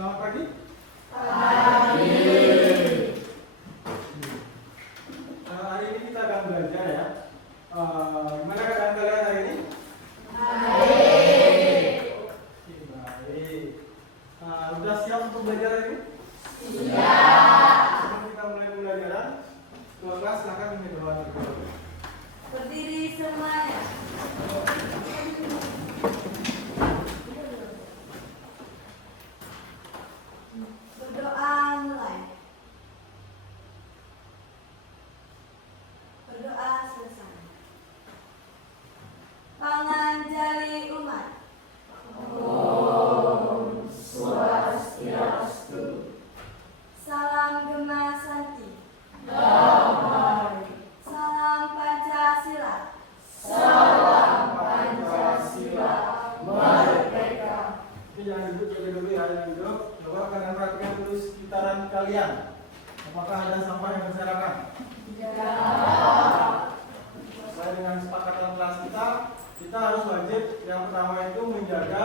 Selamat pagi. Pagi. Hari ini kita akan belajar ya. Gimana keadaan kalian hari ini? Baik. Oke, baik. Udah siap untuk belajar hari ini? Siap. Sebelum kita mulai pembelajaran, ketua kelas silakan memilih doa terlebih. Berdiri semuanya. Berdoa mulai. Berdoa selesai. Panganjali umat. Om Swastiastu. Salam Gema Santi. Damai. Salam Pancasila. Salam Pancasila. Merdeka. Oke, jangan duduk, jaga dulu ya, jangan duduk. Coba kalian perhatikan dulu sekitaran kalian. Apakah ada sampah yang berserakan? Sesuai dengan kesepakatan kelas kita harus wajib yang pertama itu menjaga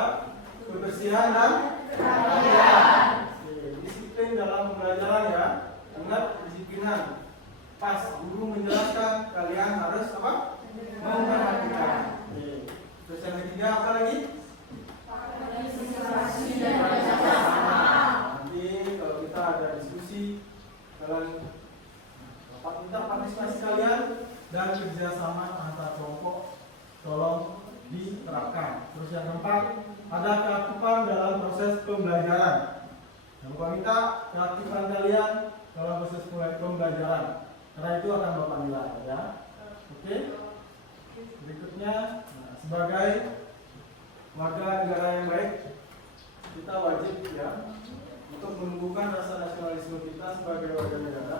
kebersihan dan kebersihan. Disiplin dalam pembelajaran ya. Ingat disiplinan. Pas guru menjelaskan, kalian harus apa? Memperhatikan. Terus yang ketiga apa lagi? Nanti kalau kita ada diskusi, kalian minta partisipasi kalian dan kerjasama antar kelompok tolong diterapkan. Terus yang keempat, ada keaktifan dalam proses pembelajaran. Jangan lupa minta keaktifan kalian dalam proses pembelajaran, karena itu akan Bapak nilai ya. Oke. Berikutnya, sebagai warga negara yang baik, kita wajib ya untuk menumbuhkan rasa nasionalisme kita sebagai warga negara.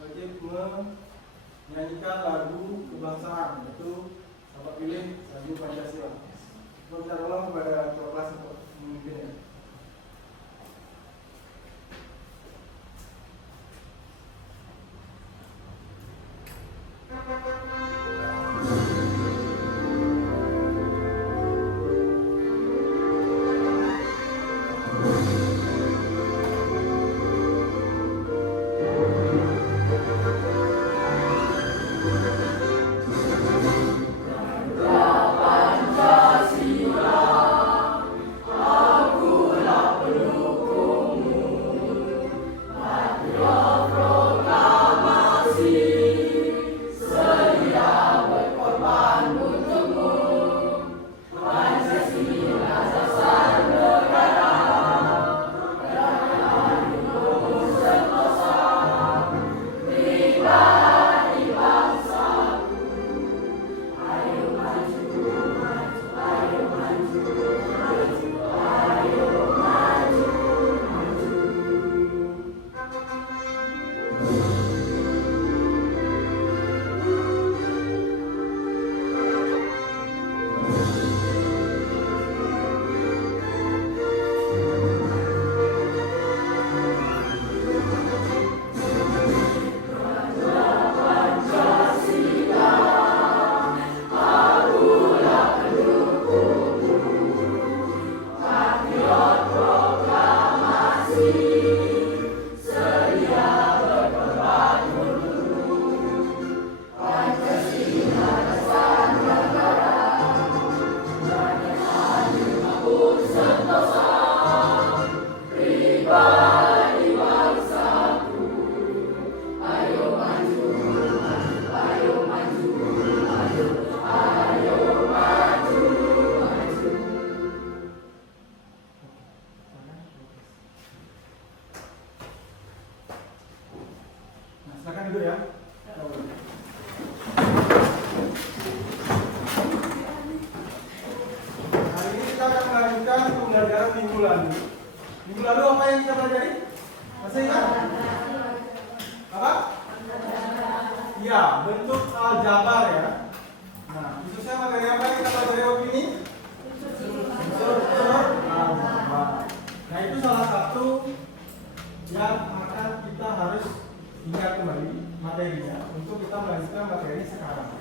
Wajib menyanyikan lagu kebangsaan, yaitu Bapak pilih lagu Pancasila. Minta tolong kepada ketua kelas untuk memimpinnya. Silakan dulu ya. Hari ini kita akan melanjutkan pembelajaran minggu lalu. Minggu lalu apa yang kita pelajari? Masih ingat? Apa? Iya, bentuk aljabar ya. Nah, khususnya materi apa yang kita pelajari waktu ini? Struktur aljabar. Nah, itu salah satu yang akan kita harus ingat kembali materinya untuk kita melanjutkan materi sekarang.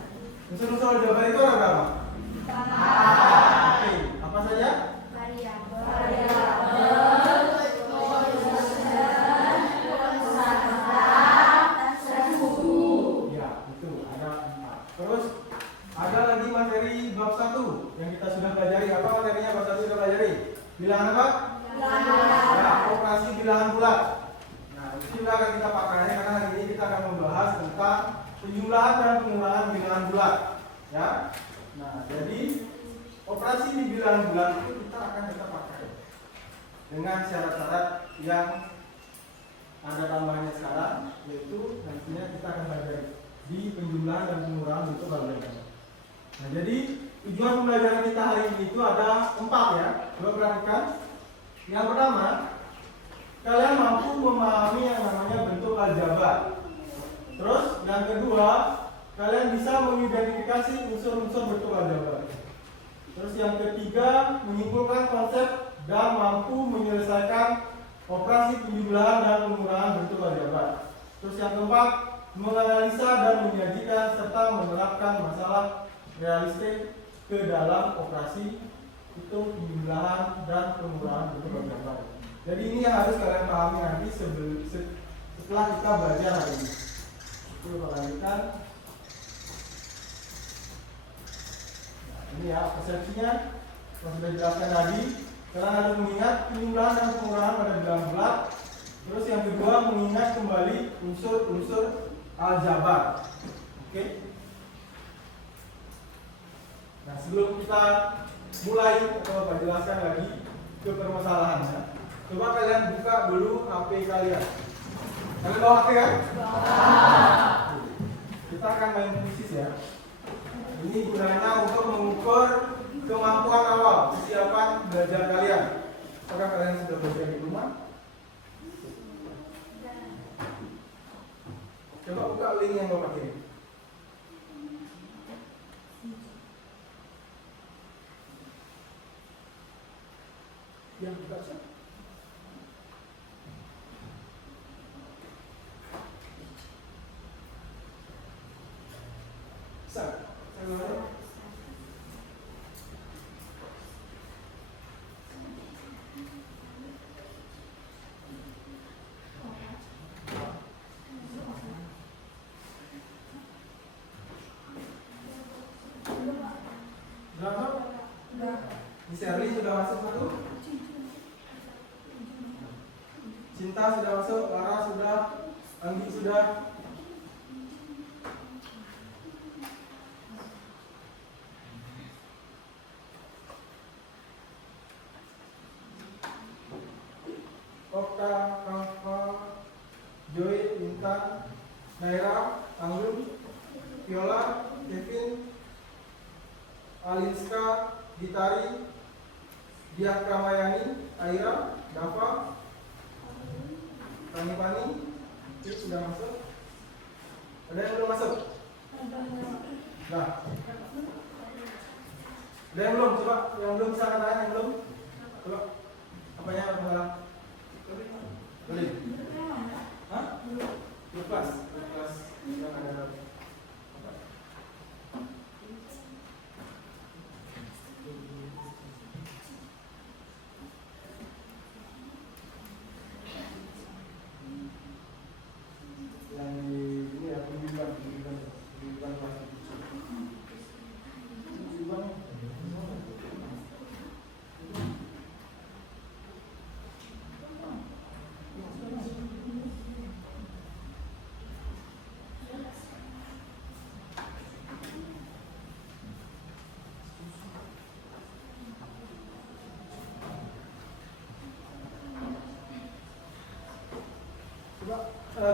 Unsur-unsur aljabar itu ada berapa? Oke, apa saja? Variabel. mempelajari bilangan apa? Ya, operasi bilangan bulat. Nah, itu juga akan kita pakai karena hari ini kita akan membahas tentang penjumlahan dan pengurangan bilangan bulat. Ya. Nah, jadi operasi di bilangan bulat itu kita akan pakai dengan syarat-syarat yang ada tambahannya sekarang, yaitu nantinya kita akan belajar di penjumlahan dan pengurangan bentuk variabel. Nah, jadi tujuan pembelajaran kita hari ini itu ada 4 ya. Coba perhatikan. Yang pertama, kalian mampu memahami yang namanya bentuk aljabar. Terus yang kedua, kalian bisa mengidentifikasi unsur-unsur bentuk aljabar. Terus yang ketiga, menyimpulkan konsep dan mampu menyelesaikan operasi penjumlahan dan pengurangan bentuk aljabar. Terus yang keempat, menganalisa dan menyajikan serta menerapkan masalah realistik ke dalam operasi hitung penjumlahan dan pengurangan bentuk aljabar. Jadi ini yang harus kalian pahami nanti setelah kita belajar hari ini. Coba lanjutkan. Nah, ini ya persepsinya yang sudah dijelaskan tadi. Kalian harus mengingat penjumlahan dan pengurangan pada bilangan bulat. Terus yang kedua, mengingat kembali unsur-unsur aljabar. Oke. Nah, sebelum kita mulai atau Bapak jelaskan lagi ke permasalahannya, coba kalian buka dulu HP kalian. Kalian bawa HP kan? Kita akan main kuisis ya. Ini gunanya untuk mengukur kemampuan awal, kesiapan belajar kalian. Apakah kalian sudah belajar di rumah? Coba buka link yang Bapak kirim. Yang buka siapa? Saya Shirley sudah masuk satu? Cinta sudah masuk, Lara sudah, Anggi sudah. Okta, Kafa, Joy, Intan, Naira, Anggun, Viola, Kevin, Alinska, Gitari, Diah Kramayani, Aira, Dava, Pani, itu sudah masuk. Ada yang belum masuk? Nah, ada yang belum? Coba yang belum bisa katakan yang belum. Coba apanya masalah? Boleh? Hah? Kelas yang ada.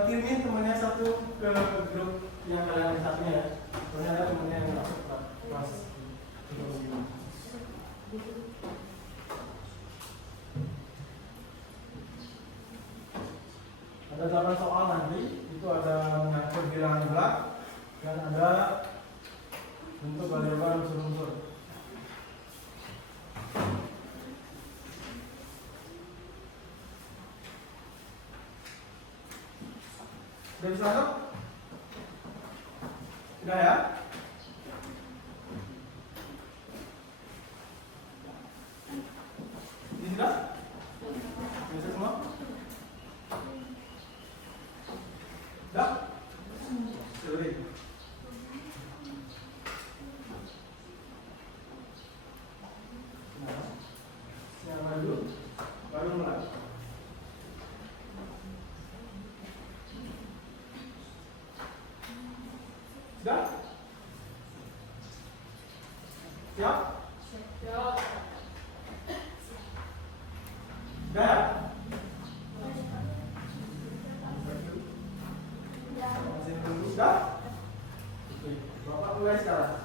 Kirimin temannya satu ke grup yang kalian satunya ya. Soalnya ada temannya yang masuk kelas. Ada 8 soal nanti. Itu ada mengatur bilangan bulat dan ada bentuk variabel unsur-unsur. Sudah bisa masuk? Sudah ya? Ini sudah? Bisa semua? Sudah? Sudah. Sudah? Sudah? Oke, Bapak mulai sekarang.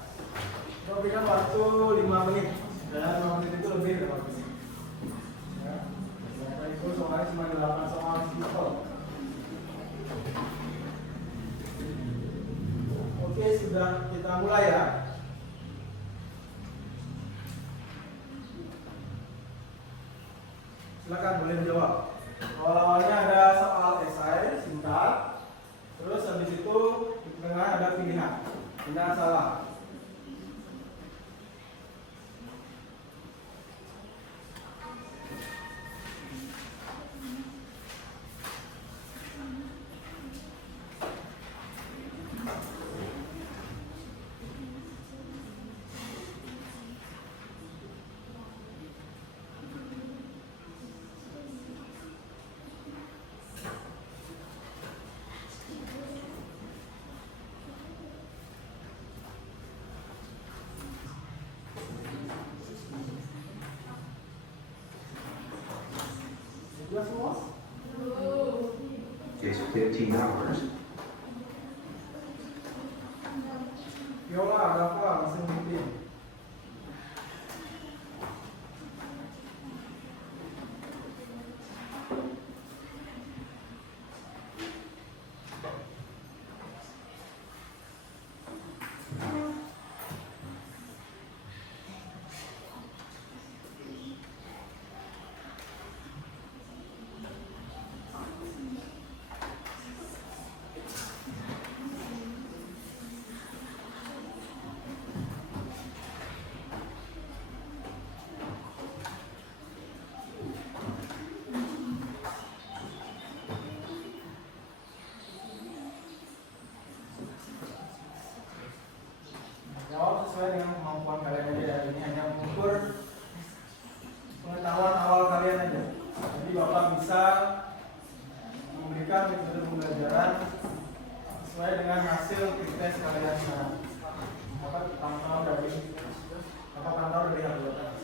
Kita berikan waktu 5 menit. Ya, 5 menit itu lebih dari waktu ini. Ya, Bapak itu soalnya cuma 8 soal simple. Oke, sudah kita mulai ya. Silakan boleh menjawab. Awal-awalnya ada soal esai singkat. Terus habis itu di tengah ada pilihan. Benar salah. Sudah semua? It's 15 hours. Yola, ada apa? Masih memimpin. Jawab sesuai dengan kemampuan kalian aja ya. Ini hanya mengukur pengetahuan awal kalian aja. Jadi Bapak bisa memberikan metode pembelajaran sesuai dengan hasil tes kalian sekarang. Bapak pantau dari anggota.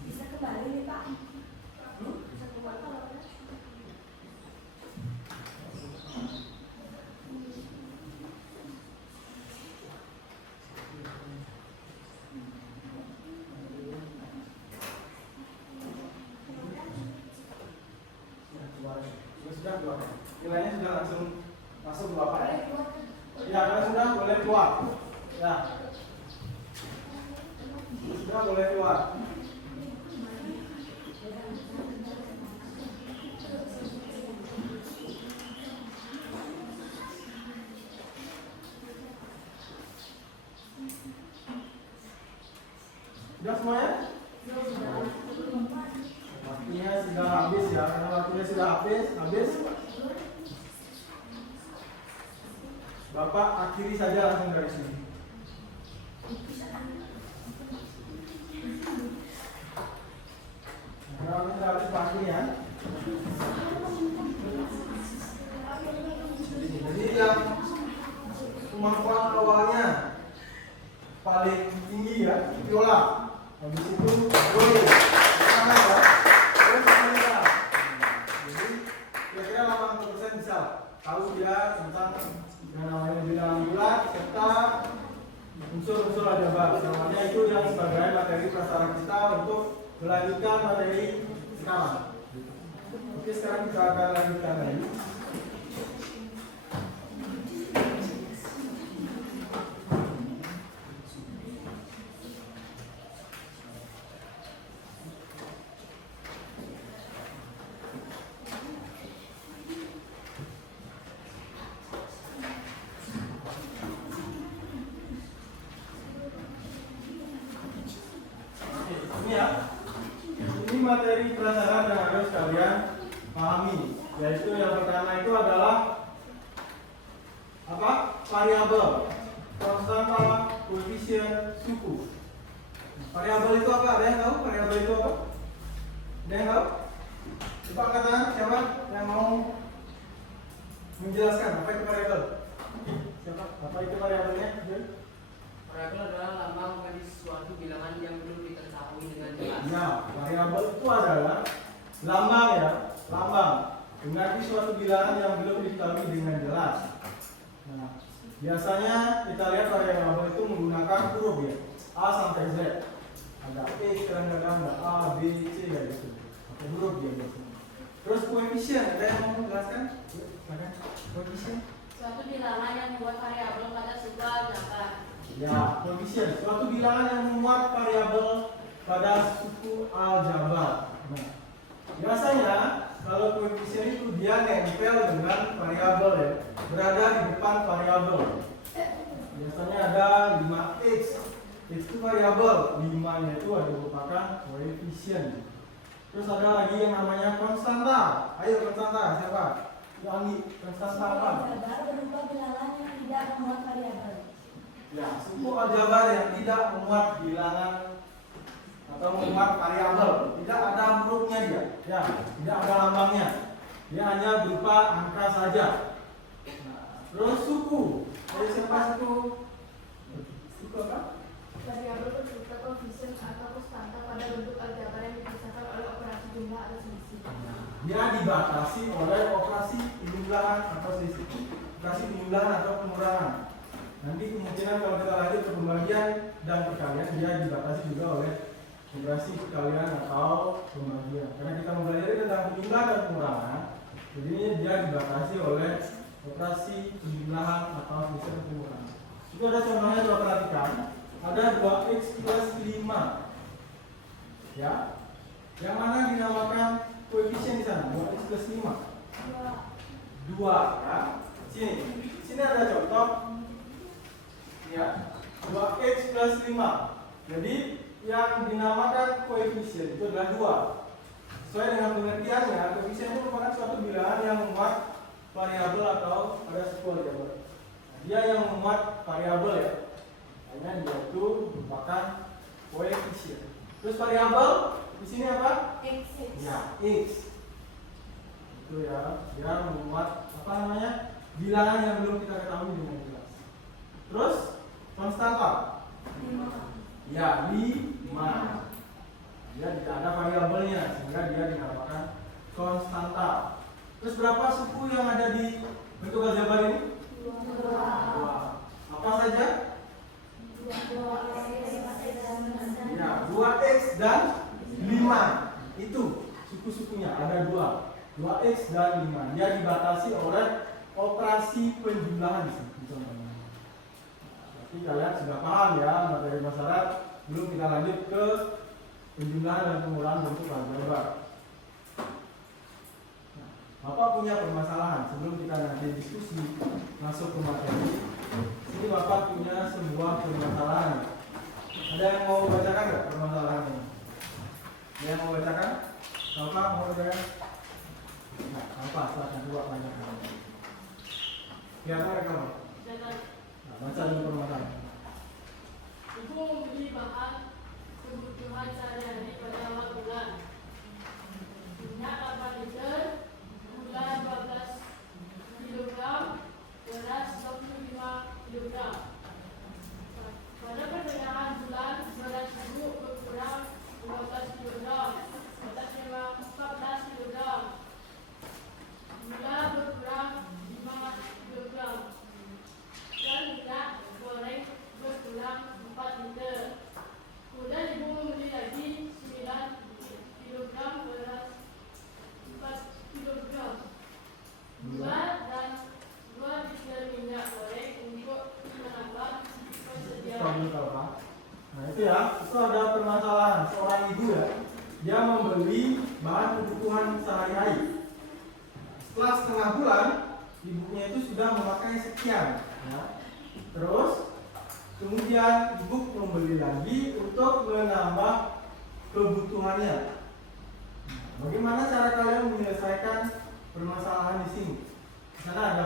Bisa kembali nih Pak. Bisa keluar kalau Sudah keluar. Nilainya sudah langsung masuk ke Bapak ya. Ya, kalau sudah boleh keluar. Ya. Sudah boleh keluar. Sudah semuanya? Waktunya sudah habis ya, karena waktunya sudah habis. Bapak akhiri saja langsung dari sini. Kalau sudah habis waktunya. Jadi yang kemampuan awalnya paling tinggi ya, viola. Habis itu boleh. Jadi kira-kira 80% bisa tahu dia tentang yang namanya bilangan bulat serta unsur-unsur aljabar. Namanya itu yang sebagai materi prasaran kita untuk melanjutkan materi sekarang. Oke, sekarang kita akan lanjutkan lagi. Ini ya. Ini materi pelajaran yang harus kalian pahami. Yaitu yang pertama itu adalah apa? Variabel, konstanta, koefisien, suku. Variabel itu apa? Ada yang tahu variabel itu apa? Ada yang tahu? Coba katakan siapa yang mau menjelaskan apa itu variabel? Siapa? Apa itu variabelnya? Variabel adalah lambang bagi suatu bilangan yang belum diketahui dengan jelas. Nah, variabel itu adalah lambang ya, lambang mengganti suatu bilangan yang belum diketahui dengan jelas. Nah, biasanya kita lihat variabel itu menggunakan huruf ya, A sampai Z. Ada X, kadang-kadang ada A, B, C ya gitu. Pakai huruf dia biasanya. Terus koefisien, ada yang mau menjelaskan? Koefisien? Suatu bilangan yang membuat variabel pada sebuah aljabar. Ya, koefisien, suatu bilangan yang memuat variabel pada suku aljabar. Nah, biasanya kalau koefisien itu dia nempel dengan variabel ya, berada di depan variabel. Biasanya ada 5x, x itu variabel, 5-nya itu ada merupakan koefisien. Terus ada lagi yang namanya konstanta. Ayo konstanta, siapa? Ulangi, konstanta apa? Aljabar berupa bilangan yang tidak memuat variabel. Ya, suku aljabar yang tidak memuat bilangan atau memuat variabel, tidak ada hurufnya dia, ya, tidak ada lambangnya, dia hanya berupa angka saja. Nah, terus suku, ada siapa suku? Suku apa? Variabel berupa koefisien atau konstanta pada bentuk aljabar yang dipisahkan oleh operasi jumlah atau selisih. Dia dibatasi oleh operasi penjumlahan atau selisih, operasi penjumlahan atau pengurangan. Nanti kemungkinan kalau kita lanjut ke pembagian dan perkalian, dia dibatasi juga oleh operasi perkalian atau pembagian. Karena kita mempelajari tentang penjumlahan dan pengurangan, jadi dia dibatasi oleh operasi penjumlahan atau selisih dan pengurangan. Itu ada contohnya, coba perhatikan. Ada 2x plus 5, ya, yang mana dinamakan koefisien di sana 2x plus 5, 2 ya. Sini ada contoh, ya, 2x plus 5. Jadi yang dinamakan koefisien itu adalah 2. Sesuai dengan pengertiannya, koefisien itu merupakan suatu bilangan yang memuat variabel atau ada suku aljabar. Dia yang memuat variabel ya. Hanya dia itu merupakan koefisien. Terus variabel di sini apa? X. Ya, x. Itu ya, dia memuat apa namanya? Bilangan yang belum kita ketahui dengan jelas. Terus konstanta. 5. Ya, 5. Dia tidak ada variabelnya sehingga dia dinamakan konstanta. Terus berapa suku yang ada di bentuk aljabar ini? 2. Apa saja? Ya, 2x dan 5. Itu suku-sukunya ada 2x dan 5. Dia dibatasi oleh operasi penjumlahan di sini contohnya. Tapi kalian sudah paham ya materi masyarakat. Belum kita lanjut ke penjumlahan dan pengurangan bentuk aljabar. Bapak punya permasalahan sebelum kita nanti diskusi masuk ke materi. Ini Bapak punya sebuah permasalahan. Ada yang mau bacakan nggak permasalahannya? Ada yang mau bacakan? Bapak mau bacakan? Nah, Bapak silahkan coba bacakan. Biar mereka mau. Nah, baca dulu permasalahan. Ibu membeli bahan kebutuhan sehari-hari pada awal bulan. Minyak 8 liter, gula 12 kg, beras 25 kg. Pada pertengahan bulan, beras ibu berkurang 15 kg, beras 14 kg. Gula berkurang 5 kg. Dan minyak goreng berkurang 4 liter. Kemudian ibu membeli lagi 9 kg beras 4 kg. 2 liter minyak goreng untuk menambah persediaan. Nah itu ya, itu ada permasalahan seorang ibu ya, dia membeli bahan kebutuhan sehari-hari. Setelah setengah bulan, ibunya itu sudah memakai sekian. Ya. Terus kemudian ibu membeli lagi untuk menambah kebutuhannya. Bagaimana cara kalian menyelesaikan permasalahan di sini? Karena ada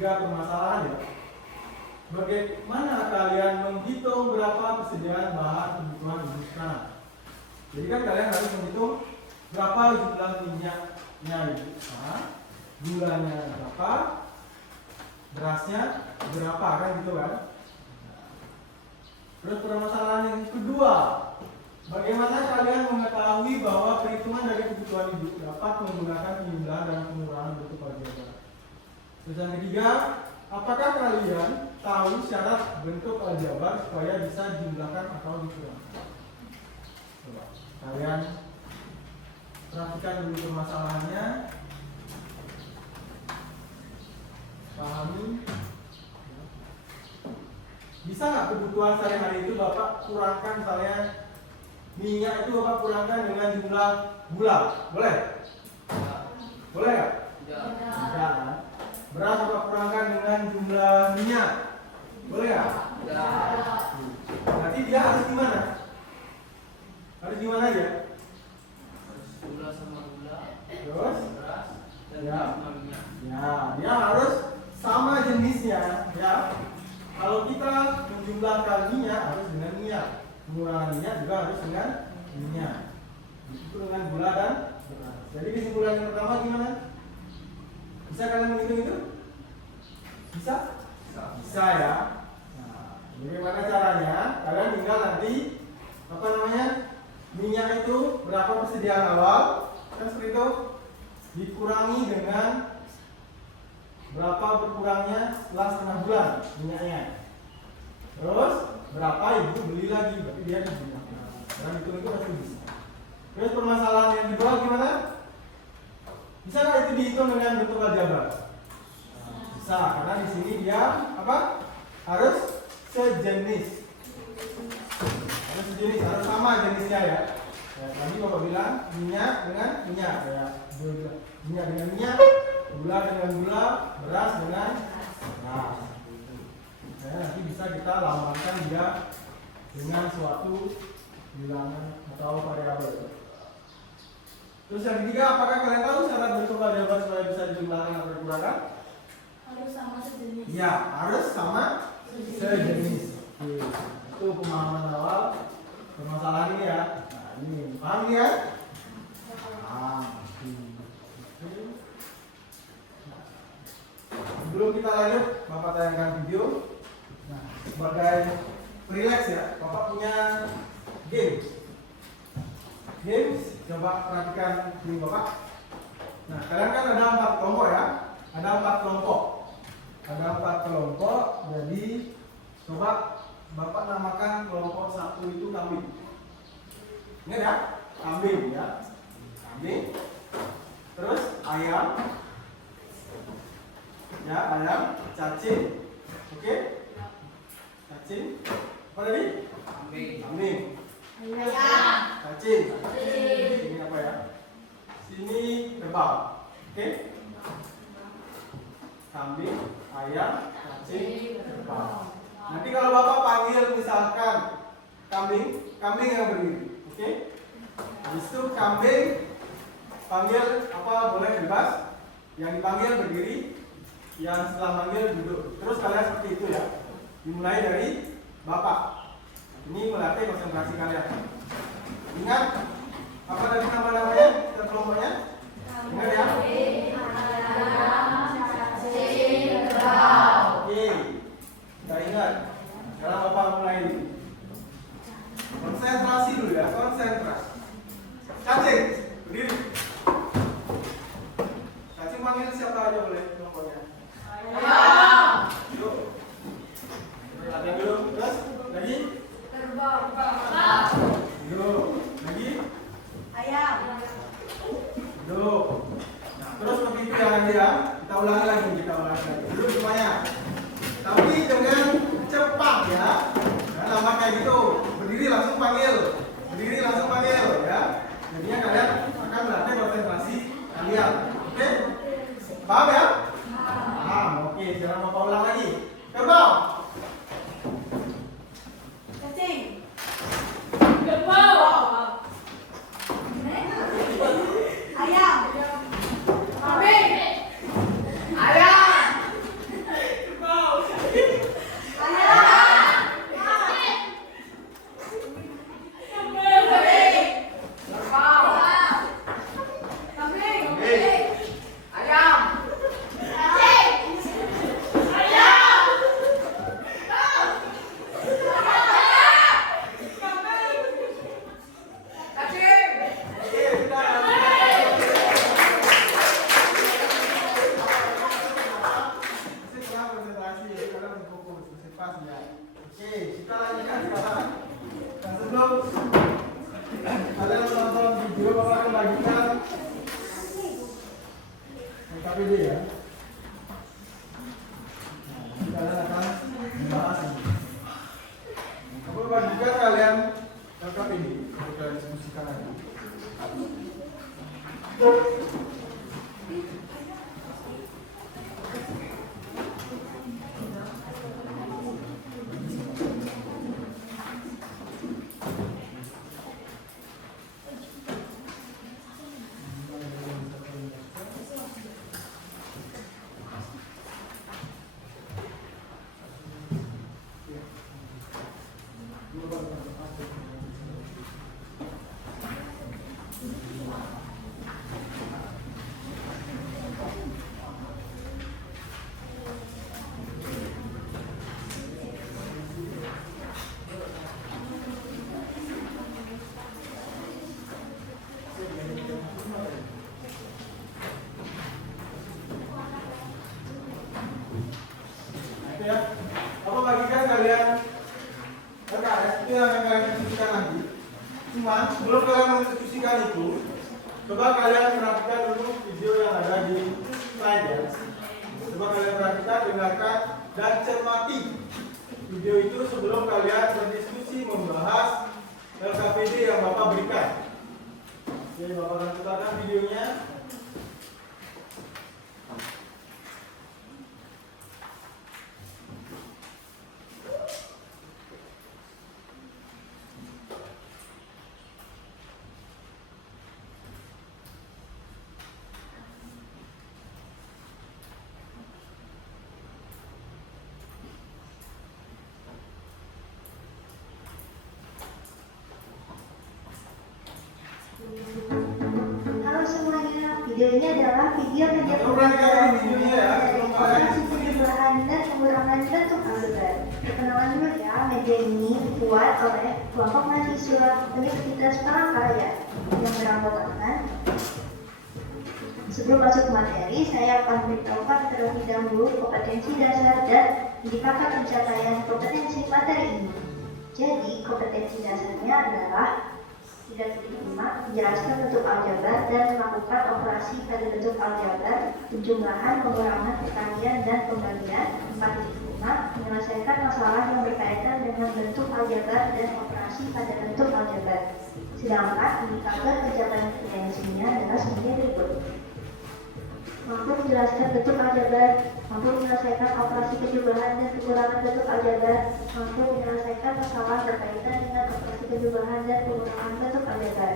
3 permasalahan ya. Bagaimana kalian menghitung berapa persediaan bahan kebutuhan hidup sekarang? Jadi kan kalian harus menghitung berapa jumlah minyaknya itu, gulanya berapa, berasnya berapa, kan gitu kan? Terus permasalahan yang kedua, bagaimana kalian mengetahui bahwa perhitungan dari kebutuhan hidup dapat menggunakan penjumlahan dan pengurangan bentuk aljabar? Terus yang ketiga, apakah kalian tahu syarat bentuk aljabar supaya bisa dijumlahkan atau dikurangkan? Coba kalian perhatikan dulu permasalahannya, pahami. Bisa nggak kebutuhan sehari-hari itu Bapak kurangkan, misalnya minyak itu Bapak kurangkan dengan jumlah gula? Boleh? Boleh nggak? Tidak kan? Beras Bapak kurangkan dengan jumlah minyak? Boleh nggak? Berarti dia harus gimana? Harus gimana aja? Harus gula sama gula, Terus? beras, dan Ya. sama minyak. Ya, dia harus sama jenisnya ya. Kalau kita menjumlahkan minyak harus dengan minyak, pengurangan minyak juga harus dengan minyak. Itu dengan gula dan beras. Jadi kesimpulan yang pertama gimana? Bisa kalian menghitung itu? Bisa? Bisa ya. Nah, bagaimana caranya? Kalian tinggal nanti minyak itu berapa persediaan awal? Kan seperti itu. Dikurangi dengan berapa berkurangnya setelah setengah bulan minyaknya. Terus berapa ibu beli lagi, berarti dia digunakan. Dan itu pasti bisa. Terus permasalahan yang kedua gimana? Bisa nggak itu dihitung dengan bentuk aljabar? Bisa, karena di sini dia apa? Harus sejenis. Harus sejenis, harus sama jenisnya ya. Ya, tadi Bapak bilang minyak dengan minyak ya. Minyak dengan minyak, gula dengan gula, beras dengan beras. Ya, nanti bisa kita lambangkan dia dengan suatu bilangan atau variabel. Terus yang ketiga, apakah kalian tahu syarat bentuk aljabar supaya bisa dijumlahkan atau dikurangkan? Harus sama sejenis. Ya, harus sama sejenis. Oke. Itu pemahaman awal permasalahan ini ya. Nah, ini paham ya? Paham. Oke. Sebelum kita lanjut, Bapak tayangkan video. Nah, sebagai relax ya, Bapak punya game. Games, coba perhatikan ini Bapak. Nah, kalian kan ada 4 kelompok ya. Ada 4 kelompok. Ada 4 kelompok. Jadi coba Bapak namakan kelompok 1 itu kambing. Ingat ya? Kambing ya. Kambing. Terus ayam. Ya, ayam, cacing. Oke? Cacing. Apa tadi? Kambing. Kambing. Ayam. Cacing. Ini apa ya? Sini kerbau. Oke? Kambing, ayam, cacing, kerbau. Nanti kalau Bapak panggil misalkan kambing, kambing yang berdiri. Oke? Habis itu kambing panggil apa boleh bebas. Yang dipanggil berdiri, yang setelah manggil duduk. Terus kalian seperti itu ya. Dimulai dari Bapak. Ini melatih konsentrasi kalian. Ingat apa tadi nama-namanya dan kelompoknya? Ingat ya? Oke, kita ingat. Sekarang Bapak mulai. Konsentrasi dulu ya, konsentrasi. Cacing, berdiri. Cacing panggil siapa aja boleh kelompoknya? Yuk. Latihan dulu, terus lagi. Yuk, lagi. Yuk. Nah, terus begitu ya nanti ya. Kita ulangi lagi. Duduk semuanya. Tapi dengan cepat ya. Nah, nama kayak gitu. Berdiri langsung panggil. Ya. Jadinya kalian akan melatih konsentrasi kalian. Oke? Paham ya? Paham. Oke, sekarang Bapak ulang lagi. Kerbau. LKPD ya. Nah, kalian akan membahas ini. Aku bagikan kalian LKPD, kita diskusikan lagi. Ya, aku bagikan kalian RKS itu yang kalian diskusikan nanti. Cuma sebelum kalian mendiskusikan itu, coba kalian perhatikan dulu video yang ada di slide ya. Coba kalian perhatikan, dengarkan, dan cermati video itu sebelum kalian berdiskusi membahas LKPD yang Bapak berikan. Jadi Bapak akan putarkan videonya. Halo semuanya, video ini adalah video Perhatikan videonya ya, sebelum kalian operasi penjumlahan dan pengurangan bentuk aljabar. Perkenalan dulu ya, media ini dibuat oleh kelompok mahasiswa Universitas Palangkaraya yang beranggotakan. Sebelum masuk ke materi, saya akan beritahukan terlebih dahulu kompetensi dasar dan indikator pencapaian kompetensi materi ini. Jadi, kompetensi dasarnya adalah tidak diterima, menjelaskan bentuk aljabar dan melakukan operasi pada bentuk aljabar, penjumlahan, pengurangan, perkalian, dan pembagian. 4.5 menyelesaikan masalah yang berkaitan dengan bentuk aljabar dan operasi pada bentuk aljabar. Sedangkan indikator pencapaian kompetensinya adalah sebagai berikut: mampu menjelaskan bentuk aljabar, mampu menyelesaikan operasi penjumlahan dan pengurangan bentuk aljabar, mampu menyelesaikan masalah berkaitan dengan operasi penjumlahan dan pengurangan bentuk aljabar.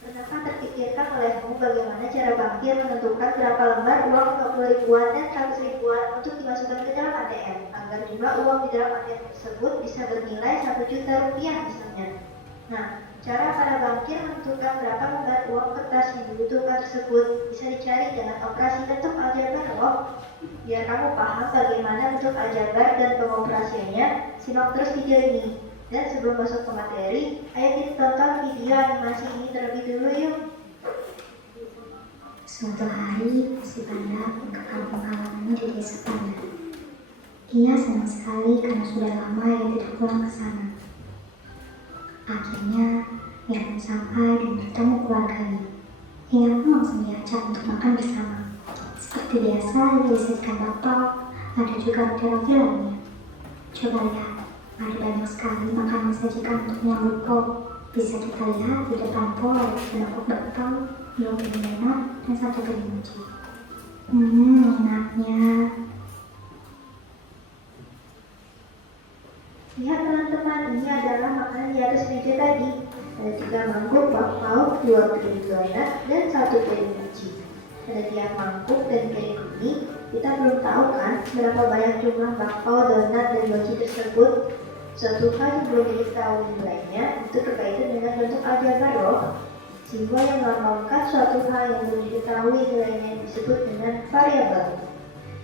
Pernahkah terpikirkan olehmu bagaimana cara bankir menentukan berapa lembar uang 50 ribuan dan 100 ribuan untuk dimasukkan ke dalam ATM agar jumlah uang di dalam ATM tersebut bisa bernilai 1 juta rupiah misalnya? Nah, cara para bankir menentukan berapa lembar uang kertas yang dibutuhkan tersebut bisa dicari dengan operasi bentuk aljabar loh. Biar kamu paham bagaimana bentuk aljabar dan pengoperasiannya, simak terus video ini. Dan sebelum masuk ke materi, ayo kita tonton video animasi ini terlebih dulu yuk. Suatu hari, si Panda ke kampung halamannya di desa Panda. Ia senang sekali karena sudah lama ia tidak pulang ke sana. Akhirnya, ia pun sampai dan bertemu keluarganya. Ia pun langsung diajak untuk makan bersama. Seperti biasa, ia disajikan bakpao, ada juga roti-roti lainnya. Coba lihat, ada banyak sekali makanan sajikan untuk menyambut Po. Bisa kita lihat di depan Po ada mangkok bakpao, 2 piring donat, dan 1 piring mochi. Enaknya. Lihat teman-teman, ini adalah makanan di atas meja tadi. Ada 3 mangkuk bakpao, 2 piring donat, dan 1 piring mochi. Ada tiap mangkuk dan piring ini, kita belum tahu kan berapa banyak jumlah bakpao, donat, dan mochi tersebut. Suatu hal yang belum diketahui nilainya itu berkaitan dengan bentuk aljabar loh. Simbol yang melambangkan suatu hal yang belum diketahui nilainya disebut dengan variabel.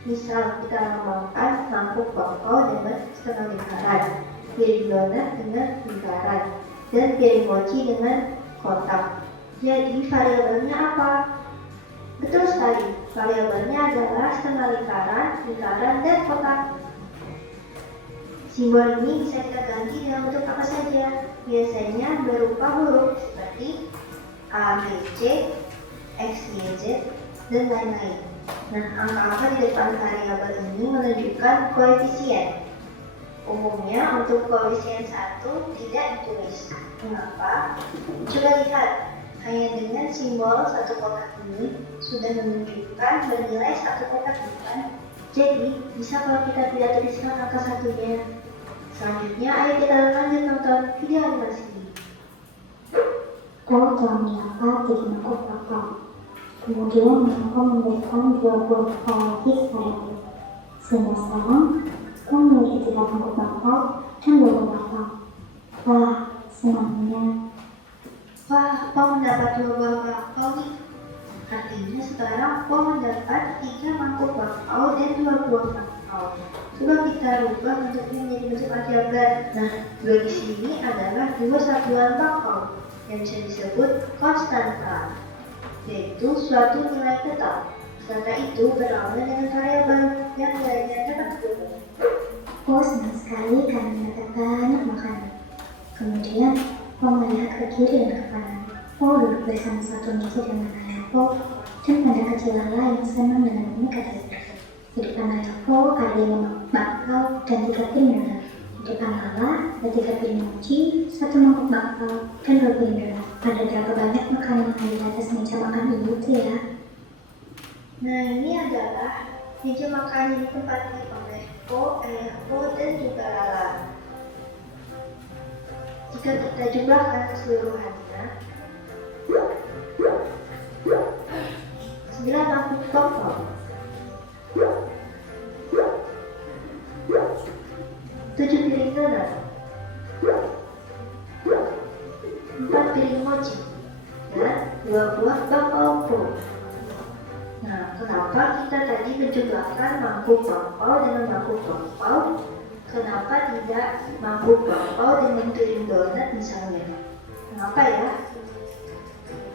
Misal kita lambangkan mangkuk bakpao dengan setengah lingkaran, piring donat dengan lingkaran, dan piring mochi dengan kotak. Jadi variabelnya apa? Betul sekali, variabelnya adalah setengah lingkaran, lingkaran, dan kotak. Simbol ini bisa kita ganti dalam bentuk apa saja. Biasanya berupa huruf seperti A, B, C, X, Y, Z, dan lain-lain. Nah, angka-angka di depan variabel ini menunjukkan koefisien. Umumnya untuk koefisien 1 tidak ditulis. Mengapa? Coba lihat, hanya dengan simbol satu kotak ini sudah menunjukkan bernilai satu kotak, bukan? Jadi, bisa kalau kita tidak tuliskan angka satunya. Selanjutnya, ayo kita lanjut nonton video animasi ini. Kau telah mendapat 3 mangkuk bakpao. Kemudian kau memberikan 2 buah bakpao lagi kepadaku. Sehingga sekarang kau memiliki 3 mangkuk bakpao dan 2 buah bakpao. Wah, senangnya. Wah, kau mendapat 2 buah bakpao nih. Artinya sekarang kau mendapat 3 mangkuk bakpao dan 2 buah bakpao. Coba kita rubah bentuknya menjadi bentuk aljabar. Nah, 2 di sini adalah 2 satuan bakpao yang bisa disebut konstanta, yaitu suatu nilai tetap. Data itu berawal dengan variabel yang nilainya dapat diubah. Kau senang sekali karena mendapat banyak makanan. Kemudian kau melihat ke kiri dan ke kanan. Kau duduk bersama satu meja dengan ayahku dan pada kecil Lala yang senang dengan boneka tadi. Di depan ayahku ada 5 bakpao dan 3 piring donat. Di depan Lala ada 3 piring mochi, 1 mangkuk bakpao dan 2 piring donat. Ada berapa banyak makanan yang di atas meja makan ibu itu ya? Nah, ini adalah meja makan yang ditempati olehku, ayahku, dan juga Lala. Jika kita jumlahkan keseluruhannya, 9 mangkuk bakpao, 7 piring donat, 4 piring mochi, dan 2 buah bakpao full. Nah, kenapa kita tadi menjumlahkan mangkuk bakpao dengan mangkuk bakpao? Kenapa tidak mangkuk bakpao dengan piring donat misalnya? Kenapa ya?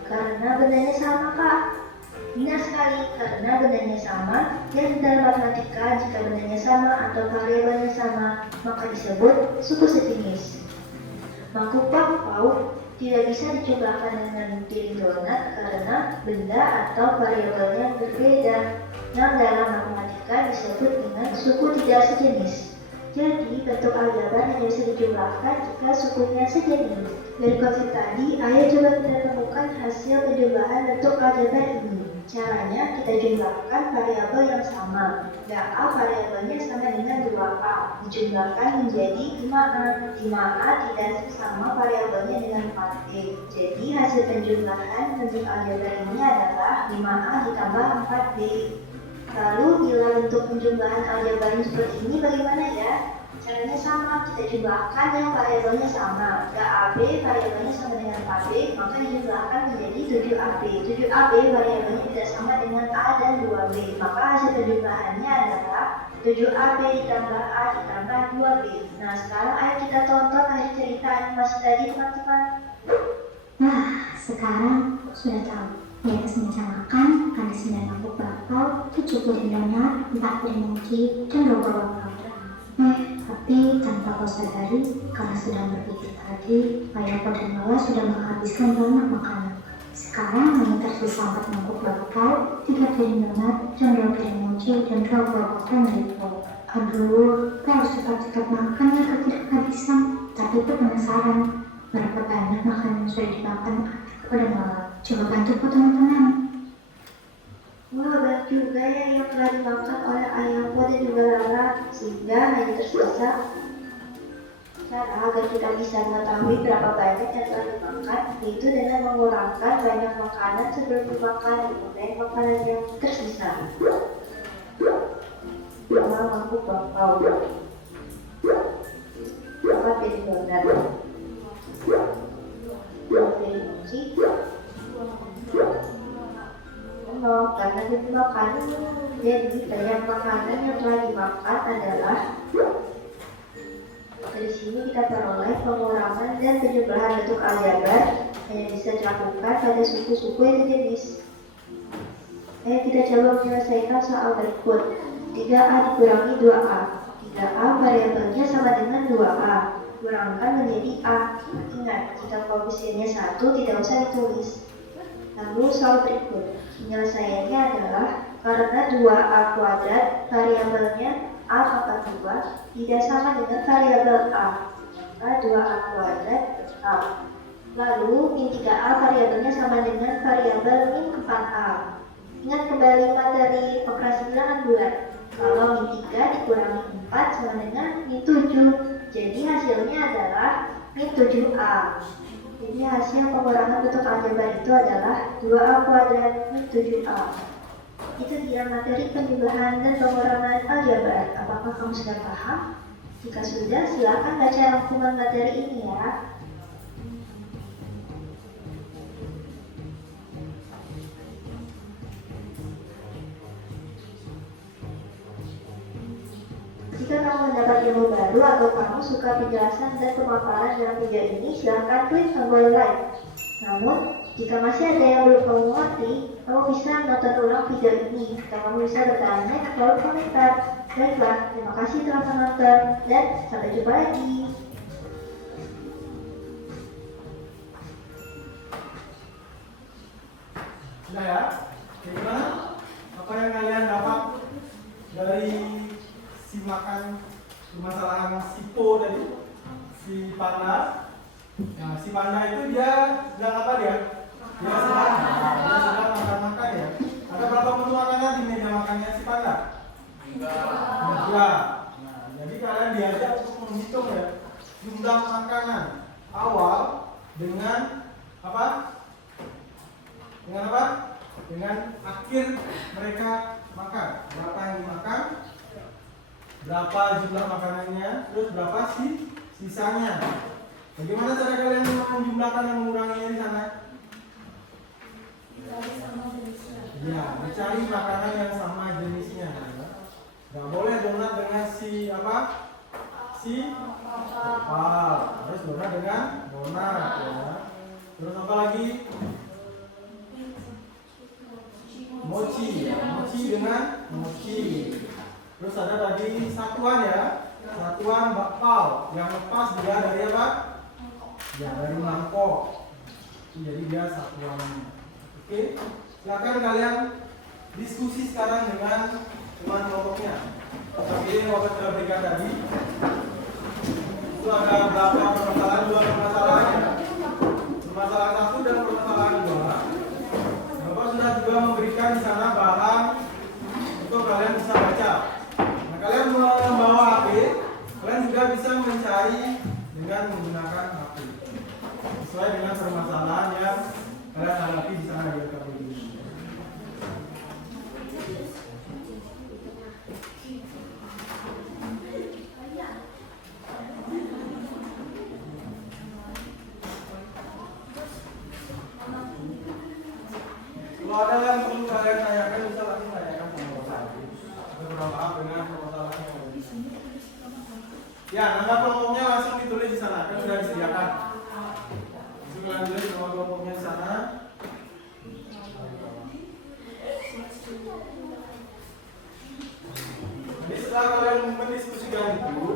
Karena bendanya sama, Kak. Benar sekali, karena bendanya sama, dan dalam matematika jika bendanya sama atau variabelnya sama, maka disebut suku sejenis. Mangkuk bakpao tidak bisa dijumlahkan dengan piring donat karena benda atau variabelnya berbeda, yang dalam matematika disebut dengan suku tidak sejenis. Jadi, bentuk aljabar hanya bisa dijumlahkan jika sukunya sejenis. Dari konsep tadi, ayo coba kita temukan hasil penjumlahan bentuk aljabar ini. Caranya, kita jumlahkan variabel yang sama. A variabelnya sama dengan 2A, dijumlahkan menjadi 5A. 5A tidak sama variabelnya dengan 4B. Jadi, hasil penjumlahan bentuk aljabar ini adalah 5A ditambah 4B. Lalu bila bentuk penjumlahan aljabarnya seperti ini bagaimana ya? Caranya sama, kita jumlahkan yang variabelnya sama. AB variabelnya sama dengan 4B, maka dijumlahkan menjadi 7AB. 7AB variabelnya tidak sama dengan A dan 2B, maka hasil penjumlahannya adalah 7AB ditambah A ditambah 2B. Nah, sekarang ayo kita tonton akhir cerita animasi tadi, teman-teman. Wah, sekarang sudah tahu. Di atas meja makan ada 9 mangkuk bakpao, 7 piring donat, 4 piring mochi, dan 2 buah bakpao. Tapi tanpa kau sadari, karena sedang berpikir tadi, ayahku dan Lala sudah menghabiskan banyak makanan. Sekarang hanya tersisa 4 mangkuk bakpao, 3 piring donat, dan 2 piring mochi, dan 2 buah bakpao meliput. Aduh, kau harus cepat-cepat makan ya kau tidak kehabisan. Tapi aku penasaran, berapa banyak makanan yang sudah dimakan ayahku dan Lala. Coba bantuku teman-teman. Wah, banyak juga ya yang telah dimakan oleh ayahku dan juga Lala, sehingga hanya tersisa. Cara agar kita bisa mengetahui berapa banyak yang telah dimakan, yaitu dengan mengurangkan banyak makanan sebelum dimakan dengan makanan yang tersisa. 5 mangkuk bakpao, 4 piring donat, 2 piring mochi, karena dimakan. Jadi banyak makanan yang telah dimakan adalah dari sini kita peroleh pengurangan dan penjumlahan bentuk aljabar hanya bisa dilakukan pada suku-suku yang sejenis. Ayo kita coba menyelesaikan soal berikut. 3A dikurangi 2A. 3A variabelnya sama dengan 2A. Kurangkan menjadi A. Ingat, jika koefisiennya 1 tidak usah ditulis. Lalu soal berikut, penyelesaiannya adalah karena 2A kuadrat variabelnya A pangkat 2 tidak sama dengan variabel A, maka 2A kuadrat A. Lalu min 3A variabelnya sama dengan variabel min 4A. Ingat kembali materi operasi bilangan bulat. Kalau min 3 dikurangi 4 sama dengan min 7. Jadi hasilnya adalah min 7A. Jadi hasil pengurangan bentuk aljabar itu adalah 2A kuadrat min 7A. Itu dia materi penjumlahan dan pengurangan aljabar. Apakah kamu sudah paham? Jika sudah, silakan baca rangkuman materi ini ya. Jika kamu mendapat ilmu baru atau kamu suka penjelasan dan pemaparan dalam video ini, silakan klik tombol like. Namun, jika masih ada yang belum kamu mengerti, kamu bisa menonton ulang video ini dan kamu bisa bertanya di kolom komentar. Baiklah, terima kasih telah menonton dan sampai jumpa lagi. Sudah ya? Gimana? Apa yang kalian dapat dari simakan permasalahan SIPO tadi? Si panda. Nah, si panda itu dia sedang apa dia? Dia sedang makan-makan ya. Ada berapa menu makanan di meja makannya si panda? Enggak. Nah, jadi kalian diajak untuk menghitung ya jumlah makanan awal dengan apa? Dengan apa? Dengan akhir mereka makan. Berapa yang dimakan? Berapa jumlah makanannya? Terus berapa sisanya? Bagaimana cara kalian menjumlahkan dan menguranginya di sana? Ya, mencari makanan yang sama jenisnya. Gak boleh donat dengan si apa? Si opal. Terus donat dengan donat ya. Terus apa lagi? Mochi ya. Mochi dengan mochi. Terus ada tadi satuan ya. Satuan bakpao yang lepas dia dari apa? Ya, dari mangkok. Jadi dia satuannya. Oke, silakan kalian diskusi sekarang dengan teman kelompoknya. Seperti yang Bapak sudah berikan tadi. Itu ada berapa permasalahan? 2 permasalahan ya. Permasalahan 1 dan permasalahan 2. Bapak sudah juga memberikan di sana bahan untuk kalian bisa baca. Nah, kalian membawa HP, kalian juga bisa mencari dengan menggunakan HP sesuai dengan permasalahan yang kalian hadapi di sana di LKPD ini. Kalau ada yang perlu kalian tanyakan, bisa langsung tanyakan sama Bapak. Kita maaf dengan permasalahan yang ada di sini. Ya, nama kelompoknya langsung ditulis di sana, kan sudah disediakan. Langsung kalian tulis nama kelompoknya di sana. Jadi setelah kalian mendiskusikan itu,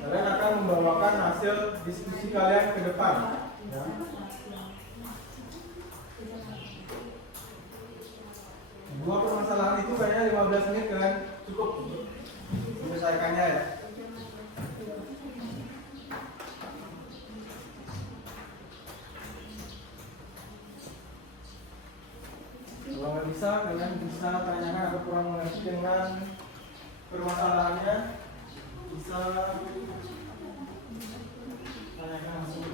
kalian akan membawakan hasil diskusi kalian ke depan. Ya. Dua permasalahan itu kayaknya 15 menit kalian cukup menyelesaikannya ya. Kalau nggak bisa, kalian bisa tanyakan atau kurang mengerti dengan permasalahannya, bisa tanyakan langsung.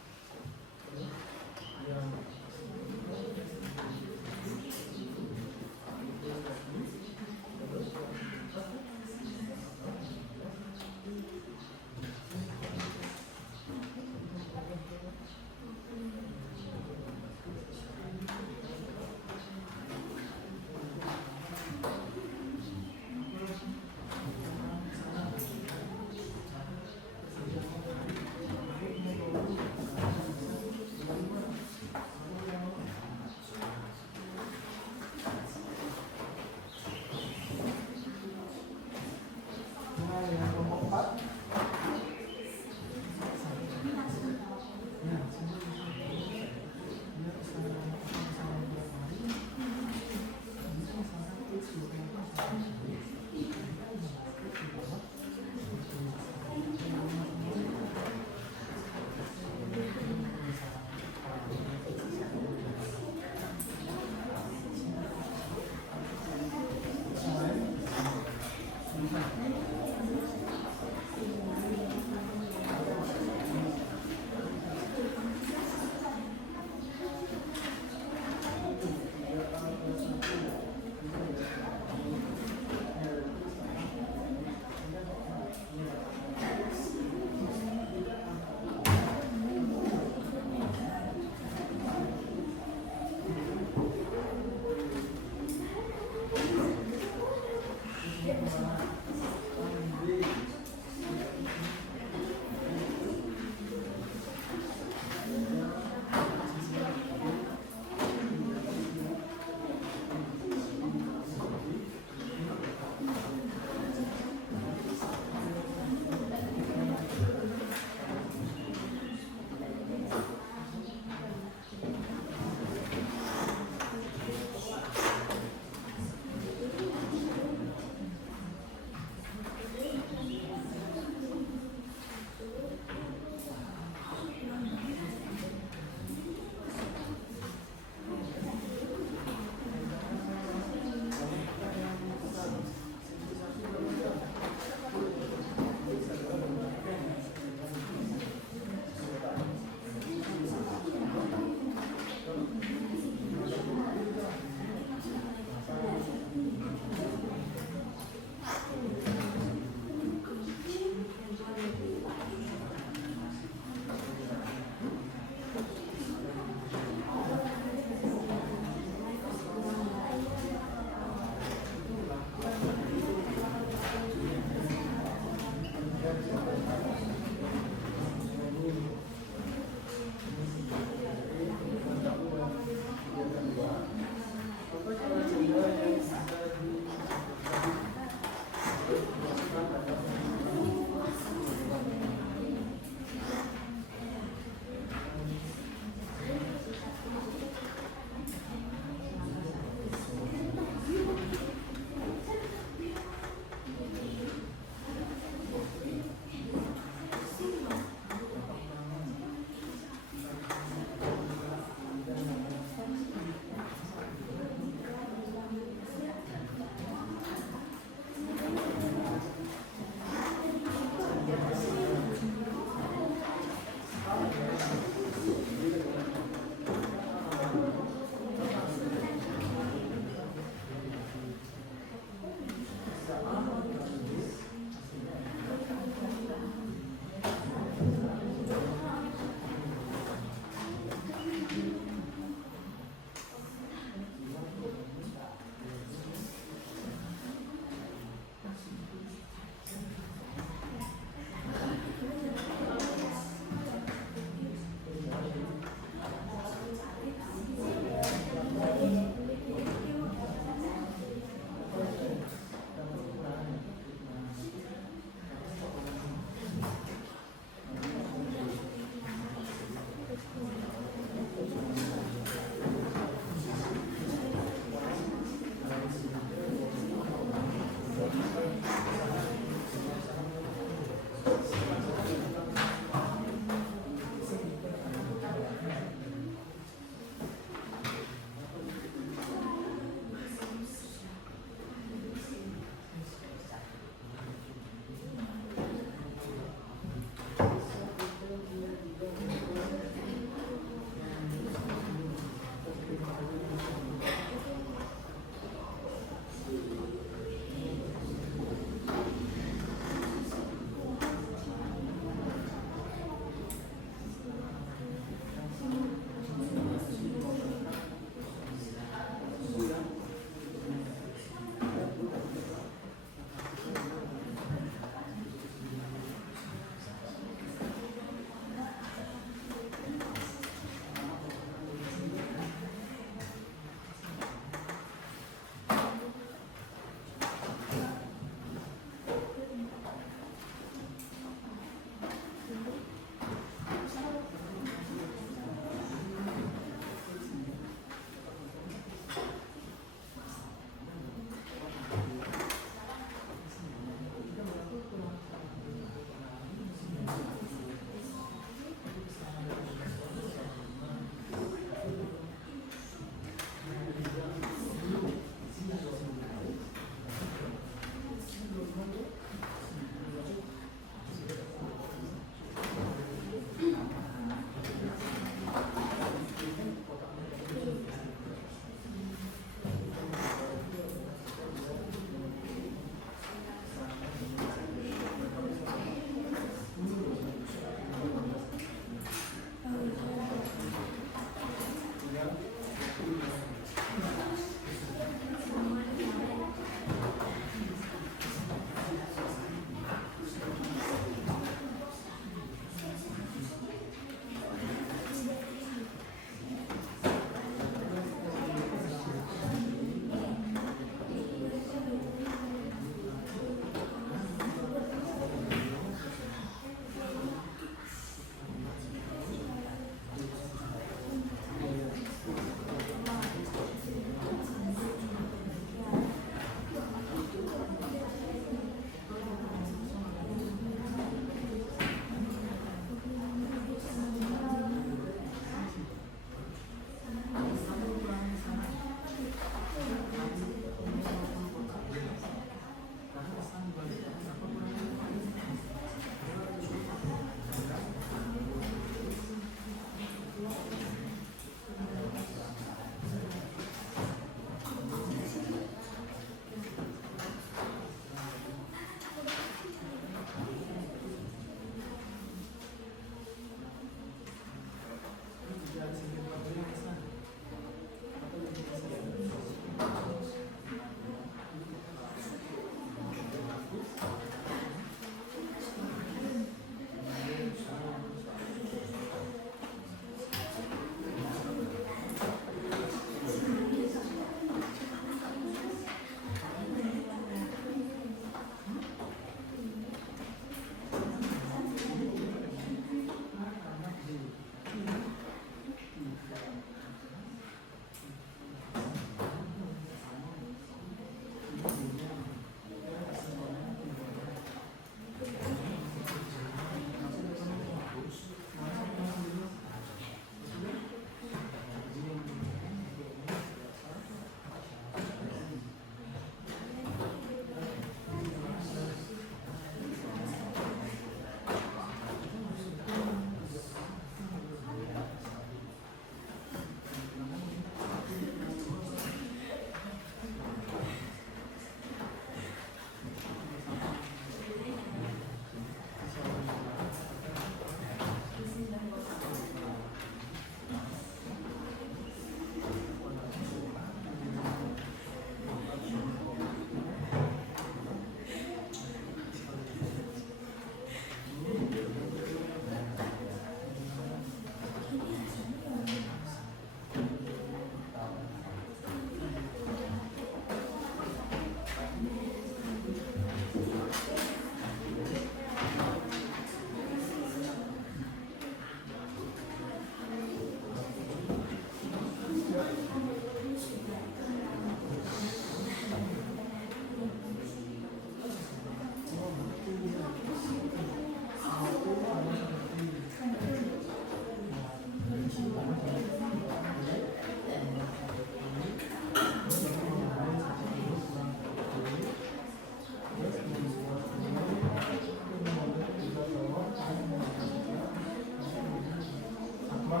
Ya,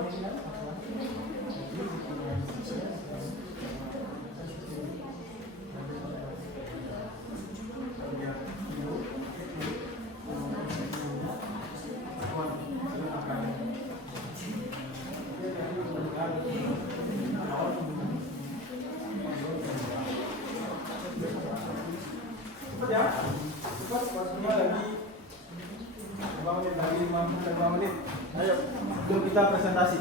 cepat semua lagi 5 menit lagi 5 menit. Ayo, yuk kita presentasi.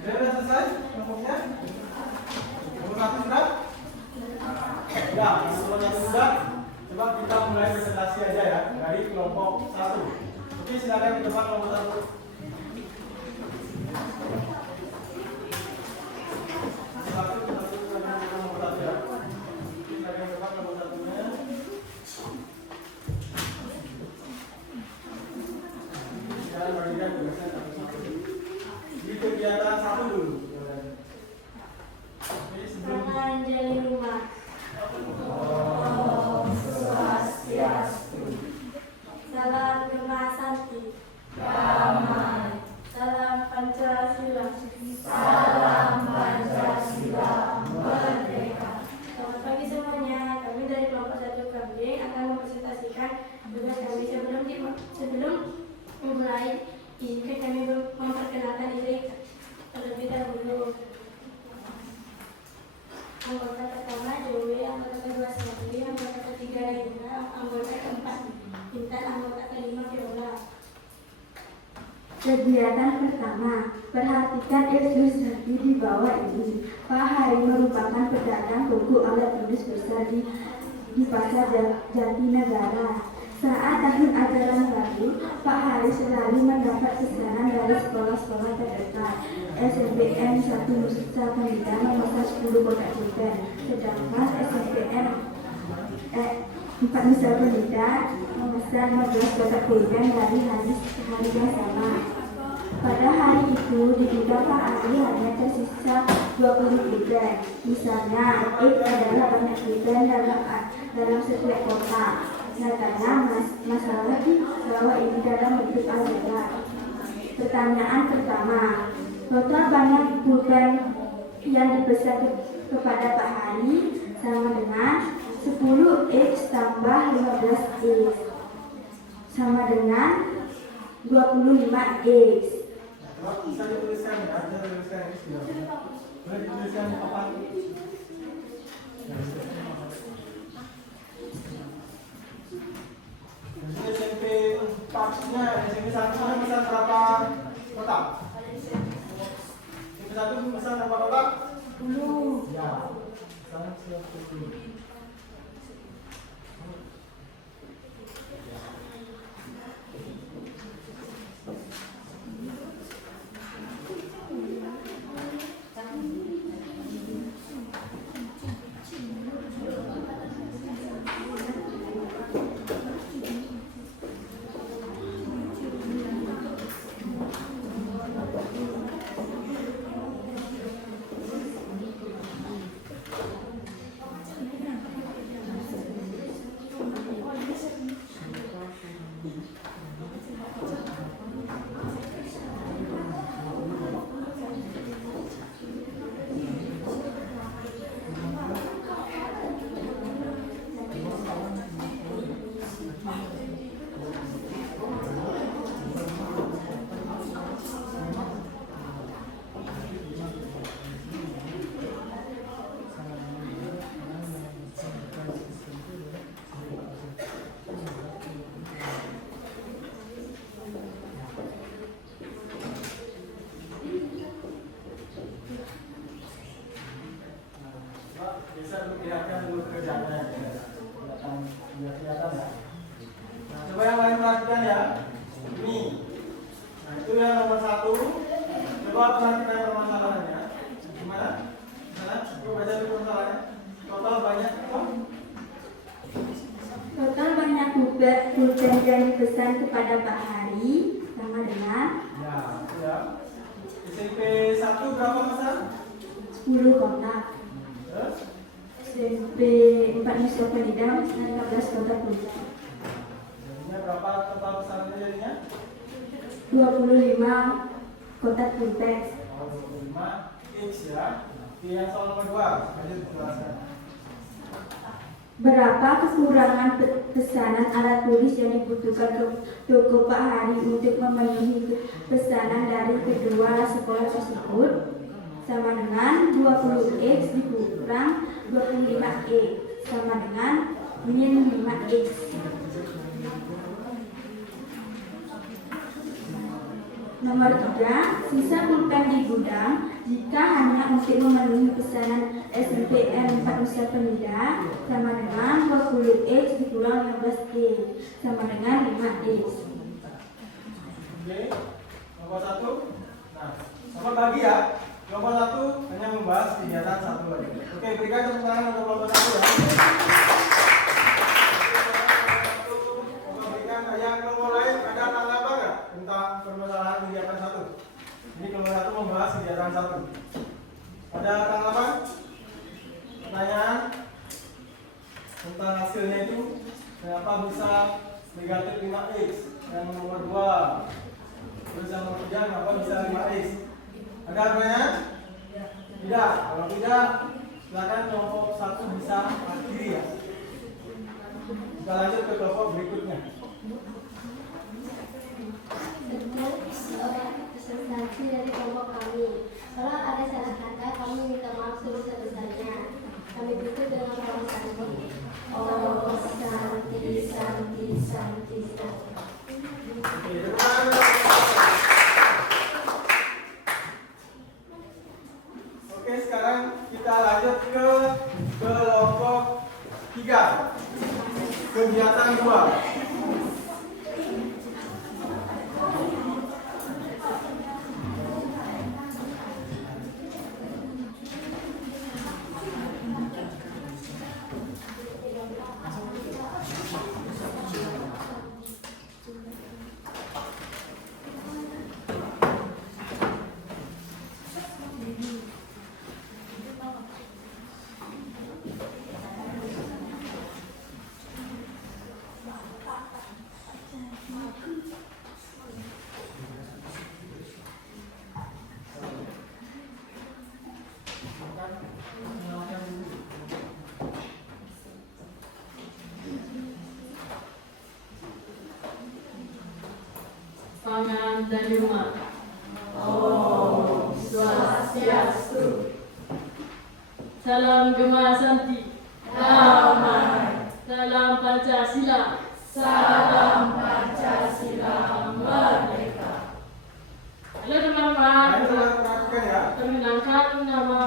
Sudah selesai kelompoknya? Kelompok 1 sudah? Ya, kelompok 1 sudah. Coba kita mulai presentasi aja ya dari kelompok 1. Oke, silakan ke depan kelompok 1. Kegiatan 1 dulu. Oke, sebelum Menjadi rumah. Om Swastiastu. Salam Gema Santi. Damai. Salam Pancasila. Salam Pancasila. Merdeka. Selamat pagi semuanya. Kami dari kelompok 1 Kambing akan mempresentasikan tugas kami sebelum memulai. Izinkan kami memperkenalkan diri terlebih dahulu. Anggota pertama Joey, anggota kedua Sally, anggota ketiga Indra, anggota keempat Intan, anggota kelima Viola. Kegiatan pertama, perhatikan ilustrasi di bawah ini. Pak Hari merupakan pedagang buku alat tulis besar di Pasar Jatinegara. Saat tahun ajaran baru, Pak Hari selalu mendapat pesanan dari sekolah-sekolah terdekat. SMPN 1 Nusa Penida memesan 10 kotak pulpen, sedangkan SMPN 4 Nusa Penida memesan 15 kotak pulpen dari hari yang sama. Pada hari itu, di gudang Pak Ari hanya tersisa 20 pulpen. Misalnya, X adalah banyak pulpen dalam setiap kotak. Nyatanya masalah di bawah ini dalam bentuk aljabar. Pertanyaan pertama, Total banyak pulpen yang dipesan kepada Pak Hari sama dengan 10X tambah 15X sama dengan 25X. Bisa dituliskan ya, bisa dituliskan ini sudah. Boleh dituliskan di papan. Jadi SMP 4-nya, SMP 1-nya pesan berapa kotak? SMP 1 pesan berapa kotak? 10. Ya, pesan 10. Bisa diperlihatkan dulu kerjanya biar kelihatan ya. Nah, coba yang lain perhatikan ya. Ini. Nah, itu yang nomor 1. Coba perhatikan permasalahannya. Gimana? Sana, coba baca dulu permasalahannya. Total banyak apa? Total banyak pulpen yang dipesan kepada Pak Hari sama dengan Ya, itu ya. SMP 1 berapa masa? 10 kotak. Terus? SMP 4 Nusa Penida 15 kotak pulpen. Jadinya berapa total pesannya jadinya? 25 kotak pulpen. Oh, 25 X ya. Oke, yang soal nomor 2, lanjut dijelaskan. Berapa kekurangan pesanan alat tulis yang dibutuhkan ke toko Pak Hari untuk memenuhi pesanan dari kedua sekolah tersebut? Sama dengan 20X dikurang 25X sama dengan min 5X. Nomor 3, sisa pulpen di gudang jika hanya untuk memenuhi pesanan SNPM 4 Nusa Penida sama dengan 20X dikurang 15X sama dengan 5X. Oke, nomor 1. Nah, nomor bagi ya. Nomor 1 hanya membahas kegiatan 1 lagi. Oke, berikan tepuk tangan untuk nomor 1 ya. Berikan yang nomor lain ada tanggapan nggak tentang permasalahan kegiatan 1? Ini nomor 1 membahas kegiatan 1. Ada tanggapan? Pertanyaan tentang hasilnya itu kenapa bisa negatif 5X? Yang nomor 2. Terus yang nomor 3 kenapa bisa 5X? Ada pertanyaan? Tidak. Kalau tidak, silakan kelompok 1 bisa akhiri ya. Kita lanjut ke kelompok berikutnya. Presentasi dari kelompok kami. Kalau ada salah kata, kami minta maaf sebesar-besarnya. Kami tutup dengan kata santi. Oh, santi, santi, santi, santi. Oke, sekarang kita lanjut ke kelompok 3. Kegiatan 2. salam dari rumah. Om Swastiastu. Salam Gema Santi. Damai. Salam Pancasila. Salam Pancasila Merdeka. Halo teman-teman. Perkenalkan nama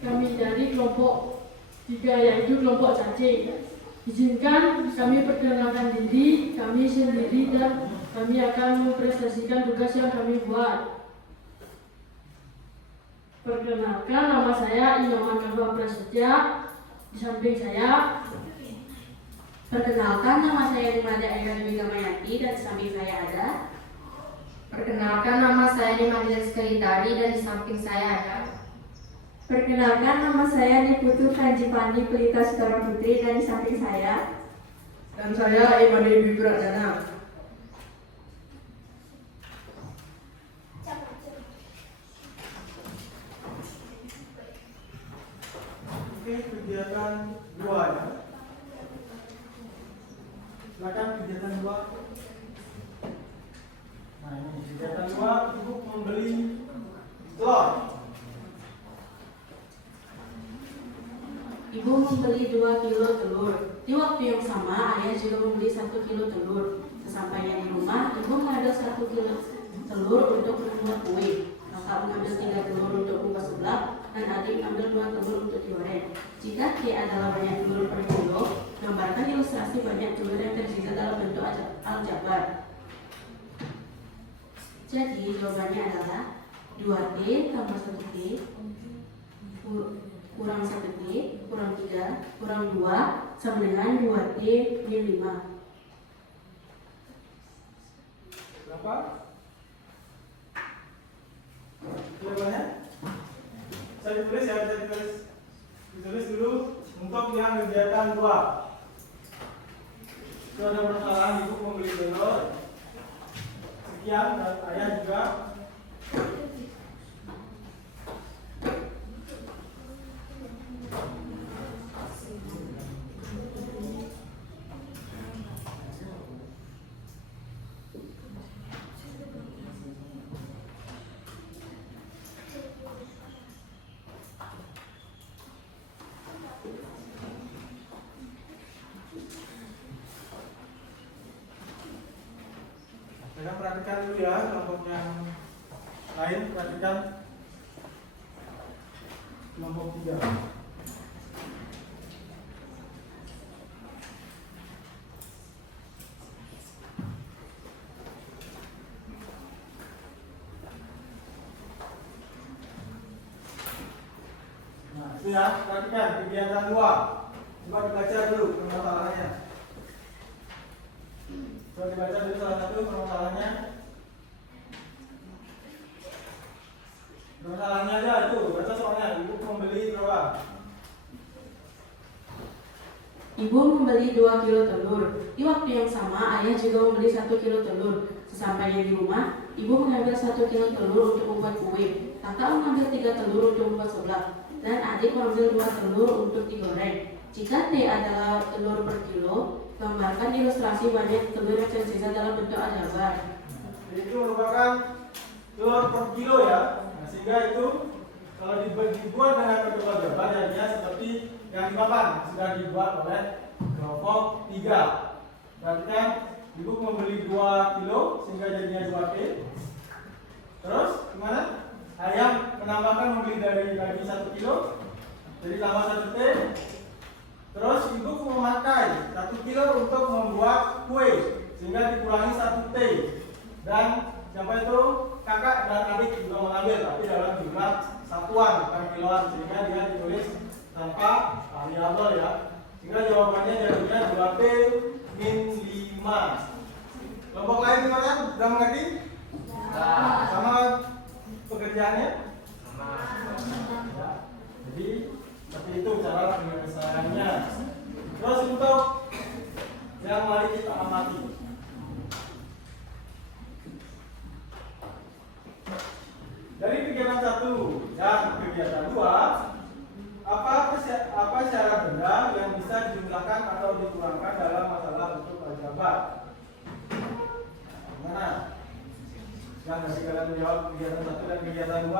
kami dari kelompok 3 yaitu kelompok cacing. Izinkan kami perkenalkan diri kami sendiri dan kami akan mempresentasikan tugas yang kami buat. Perkenalkan, nama saya Inoman Kalwa Prasetya. Di samping saya. Perkenalkan, nama saya Nimada Ayani Gamayati dan di samping saya ada. Perkenalkan, nama saya Nimada Sekelitari dan di samping saya ada. Perkenalkan, nama saya Niputu Kanjipani Pelita Sutara Putri dan di samping saya. Dan saya Iman Dewi Pradana. Oke, kegiatan 2 ya. Silakan kegiatan 2. Nah ini kegiatan 2, ibu membeli telur. Ibu membeli 2 kilo telur. Di waktu yang sama, ayah juga membeli 1 kilo telur. Sesampainya di rumah, ibu mengambil 1 kilo telur untuk membuat kue. Kakak mengambil 3 telur untuk membuat seblak, dan adik mengambil 2 telur untuk digoreng. Jika T adalah banyak telur per kilo, gambarkan ilustrasi banyak telur yang tersisa dalam bentuk aljabar. Jadi jawabannya adalah 2T tambah 1T kurang 1T kurang 3 kurang 2 sama dengan 2T min 5. Berapa? Jawabannya? Saya tulis ya, saya tulis. Ditulis dulu untuk yang kegiatan 2. Itu ada permasalahan ibu membeli telur. Sekian dan ayah juga. Jangan perhatikan dulu ya kelompok yang lain, perhatikan kelompok 3. Nah itu ya, perhatikan kegiatan 2. Coba dibaca dulu permasalahannya. Coba dibaca dulu salah satu permasalahannya. Permasalahannya aja itu, baca soalnya. Ibu membeli berapa? Ibu membeli 2 kilo telur. Di waktu yang sama, ayah juga membeli 1 kilo telur. Sesampainya di rumah, ibu mengambil 1 kilo telur untuk membuat kue. Kakak mengambil 3 telur untuk membuat seblak, dan adik mengambil 2 telur untuk digoreng. Jika T adalah telur per kilo, gambarkan ilustrasi banyak telur yang tersisa dalam bentuk aljabar. Itu merupakan telur per kilo ya. Nah, sehingga itu kalau dibuat dengan bentuk aljabar jadinya seperti yang di papan sudah dibuat oleh kelompok 3. Berarti kan ibu membeli 2 kilo sehingga jadinya 2T. Terus gimana? Ayah menambahkan membeli dari 1 kilo jadi tambah 1T. Terus ibu memakai 1 kilo untuk membuat kue sehingga dikurangi 1T. Dan siapa itu? Kakak dan adik juga mengambil tapi dalam jumlah satuan bukan kiloan, sehingga dia ditulis tanpa variabel ya. Sehingga jawabannya jadinya 2T min 5. Kelompok lain gimana? Sudah mengerti? Sama pekerjaannya? Ya. Jadi seperti itu cara penyelesaiannya. Terus untuk yang mari kita amati. Dari kegiatan 1 dan kegiatan 2, apa syarat benda yang bisa dijumlahkan atau dikurangkan dalam masalah bentuk aljabar? Gimana? Yang dari kalian menjawab kegiatan 1 dan kegiatan 2.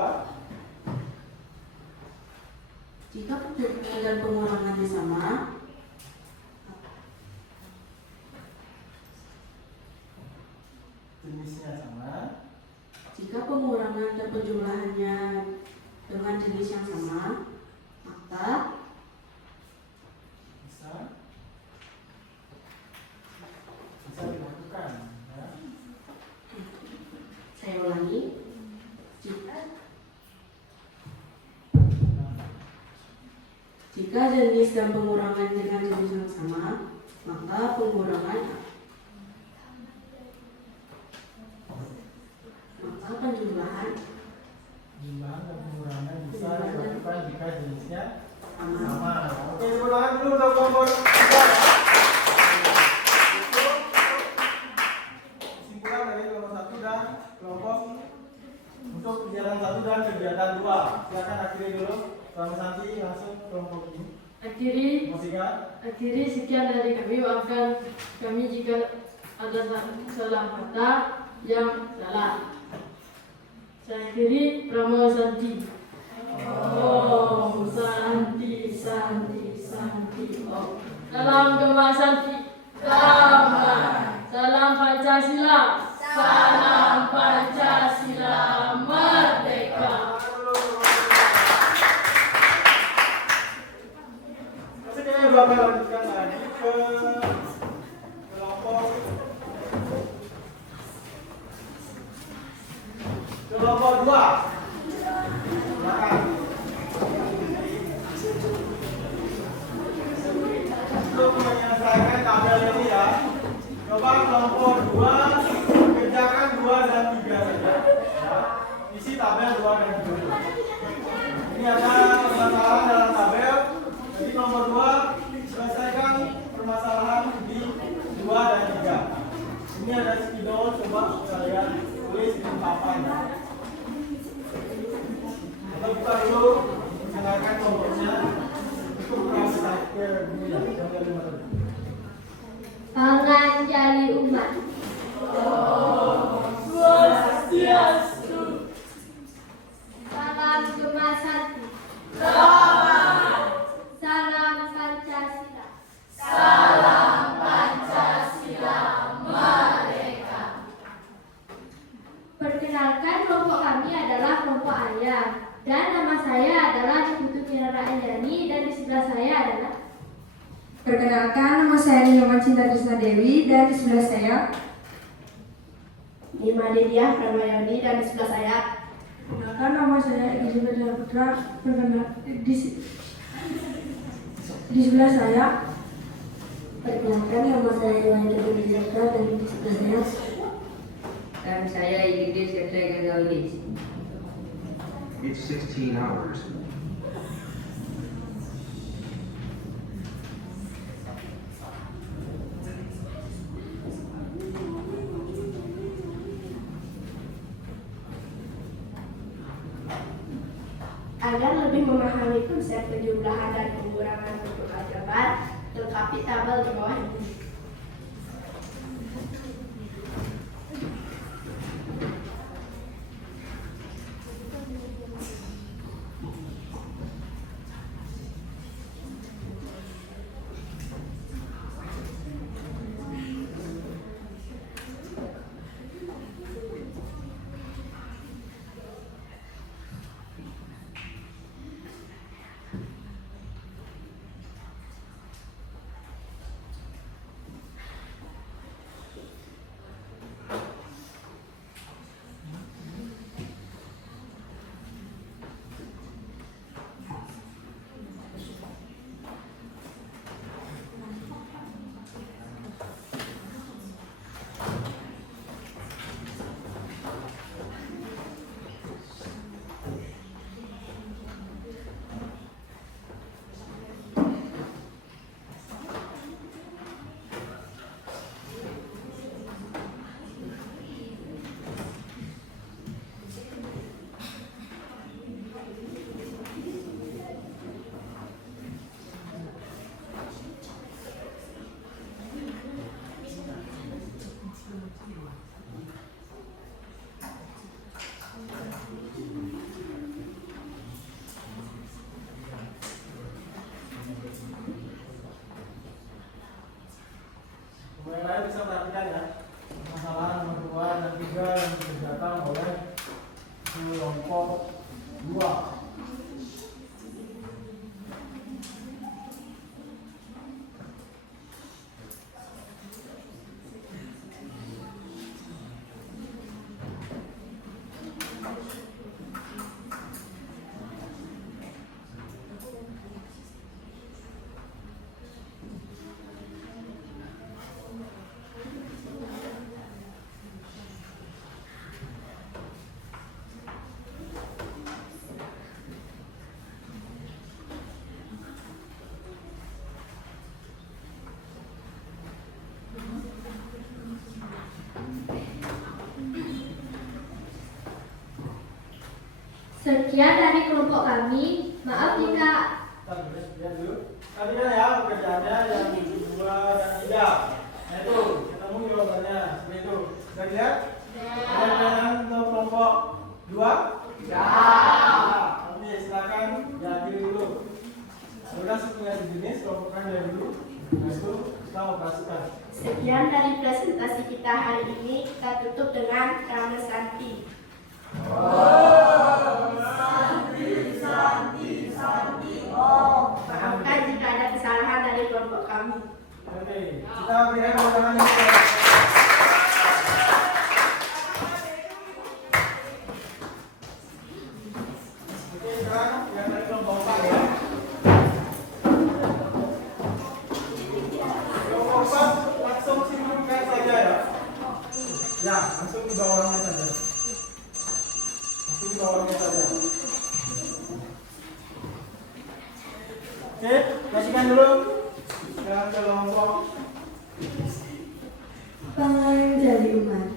Jika penjualan dan pengurangannya sama, Jenisnya sama. jika pengurangan dan penjumlahannya dengan jenis yang sama, maka Bisa dilakukan. Ya. saya ulangi, jika jenis dan pengurangan dengan jenis yang sama, maka penjumlahan Jumlah dan pengurangan bisa dilakukan jika jenisnya sama. sama. Oke, tepuk tangan dulu untuk kelompok 3. Kesimpulan dari kelompok 1 dan kelompok untuk kegiatan 1 dan kegiatan 2. Silakan akhiri dulu. Selamat Santi langsung ke kelompok ini. Akhiri sekian dari kami. Maafkan kami jika ada salah kata yang salah. Saya akhiri Ramo Santi. Om Santi Santi Santi Om. Salam Gema Santi. Salam Pancasila. Salam Pancasila Merdeka. Sekarang Bapak lanjutkan lagi ke kelompok 2. Silakan. Untuk menyelesaikan tabel ini ya, coba kelompok 2 kerjakan 2 dan 3 saja. Ya. Isi tabel 2 dan 3. Ini ada permasalahan dalam tabel. Jadi nomor 2 selesaikan permasalahan di 2 dan 3. Ini ada spidol, coba kalian tulis di papan. Atau kita dulu mendengarkan kelompoknya untuk proses ke dunia. Pangan jadi umat. Swastiastu. Salam Gema Santi. Salam Pancasila. Salam Pancasila Merdeka. Perkenalkan, kelompok kami adalah kelompok ayam. Dan nama saya adalah Sekutu Kirana Anjani, dan di sebelah saya adalah Perkenalkan, nama saya Nyoman Cinta Trisna Dewi, dan di sebelah saya Nima Lydia Ramayani, dan di sebelah saya Perkenalkan, nama saya Elizabeth Della Putra. Di sebelah saya Perkenalkan, nama saya Iwan Kevin Zaka, dan di sebelah saya Dan saya Igede Setra Gonzalez. It's 16 hours. Agar lebih memahami konsep penjumlahan dan pengurangan bentuk aljabar, lengkapi tabel di bawah ini. kelompok 2. Sekian dari kelompok kami. Maaf jika Lihat dulu. Tadi kan ya pekerjaannya yang 2 dan 3. Nah itu ketemu jawabannya seperti itu. Sudah lihat? Ada pertanyaan untuk kelompok 2? Ya. Oke, silakan diakhiri dulu. Sudah sukunya sejenis, kelompokkan dia dulu. Nah itu kita operasikan. sekian dari presentasi kita hari ini. Kita tutup dengan Rame Santi. Maafkan jika ada kesalahan dari kelompok kami. Oke, kita berikan tepuk tangan yang keras. Oke, sekarang yang dari kelompok 4 ya. Kelompok 4 langsung simpulkan saja ya. Ya, langsung ke bawahnya saja. Langsung ke bawahnya saja. Oke, kasihkan dulu. Yang kelompok Pangan jadi umat.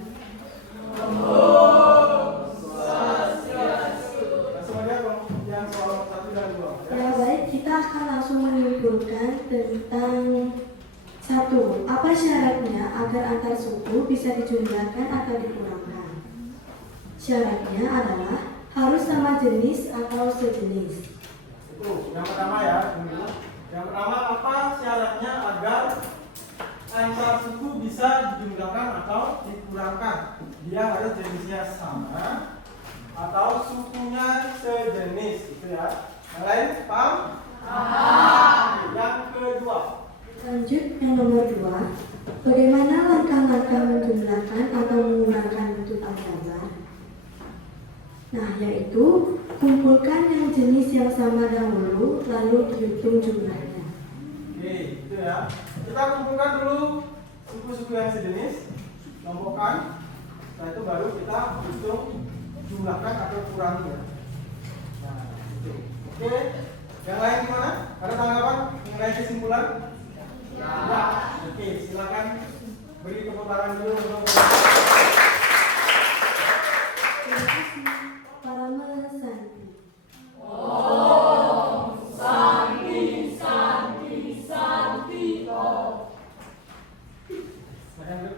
langsung aja yang soal 1 dan 2 ya. Ya baik, kita akan langsung menyimpulkan tentang 1. Apa syaratnya agar antar suku bisa dijumlahkan atau dikurangkan? Syaratnya adalah harus sama jenis atau sejenis. Itu yang pertama ya. Yang pertama, apa syaratnya agar antar suku bisa dijumlahkan atau dikurangkan? Dia harus jenisnya sama atau sukunya sejenis, gitu ya. Yang lain paham? Yang kedua. Lanjut yang nomor 2. Bagaimana langkah-langkah menjumlahkan atau mengurangkan bentuk aljabar? Nah, yaitu kumpulkan yang jenis yang sama dahulu, lalu dihitung jumlahnya. Oke, itu ya. Kita kumpulkan dulu suku-suku yang sejenis, kelompokkan. Setelah itu baru kita hitung jumlahkan atau kurangi ya. Nah, itu. Oke. Yang lain gimana? Ada tanggapan? Yang lain kesimpulan? Ya. Oke, silakan beri tepuk tangan dulu untuk Parama Santi. silakan dulu.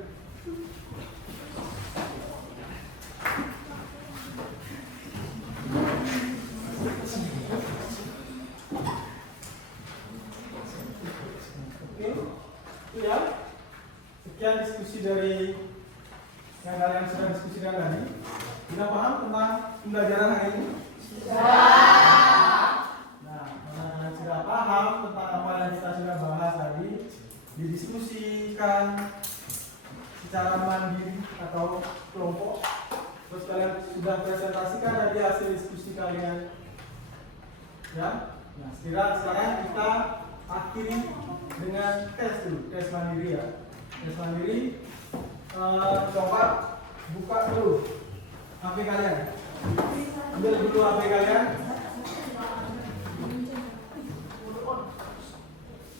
Oke, itu ya. Sekian diskusi dari yang kalian sudah diskusikan tadi. Sudah paham tentang pembelajaran hari ini? Nah, karena kalian sudah paham tentang apa yang kita sudah bahas tadi, didiskusikan secara mandiri atau kelompok, terus kalian sudah presentasikan tadi hasil diskusi kalian, ya. Nah, sekarang kita akhiri dengan tes dulu, tes mandiri ya. Tes mandiri, coba buka dulu HP kalian. Ambil dulu HP kalian.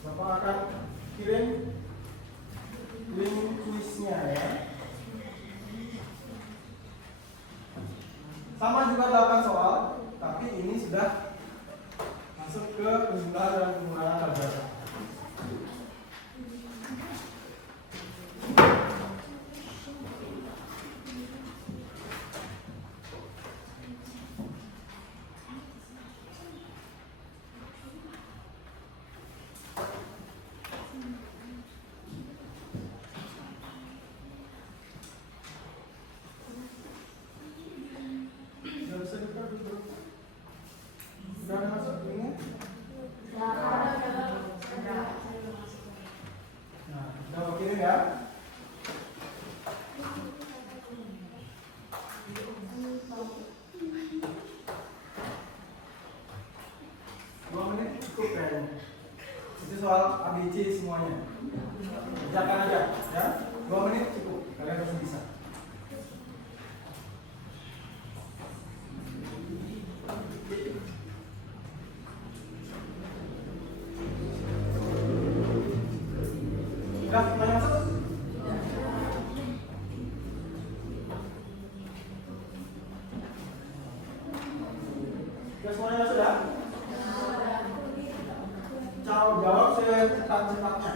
Bapak akan kirim link kuisnya ya. Sama juga 8 soal, tapi ini sudah masuk ke penjumlahan dan pengurangan aljabar. Selesai dulu. Sudah ada masuk ini? Nah, udah mau kirim ya? Dua menit cukup kayaknya. Itu soal ABC semuanya. Kerjakan aja, ya. 2 menit cukup. Kalian harus bisa. Udah, semuanya masuk? Udah semuanya masuk ya? Cara jawab secepat-cepatnya.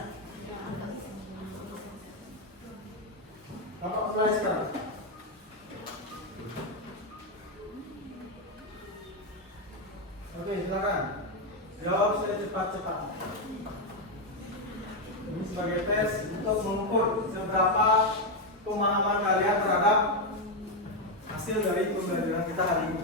Bapak mulai sekarang. Oke, silakan. Jawab secepat-cepatnya. Ini sebagai tes untuk mengukur seberapa pemahaman kalian terhadap hasil dari pembelajaran kita hari ini.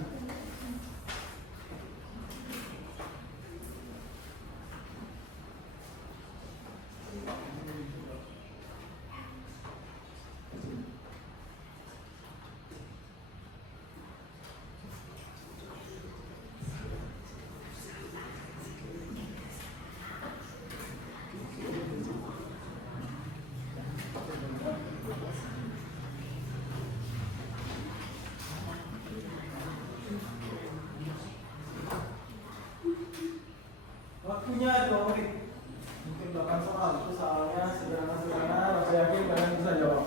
Waktunya 2 menit. Mungkin 8 soal. Itu soalnya sederhana-sederhana. Saya yakin kalian bisa jawab.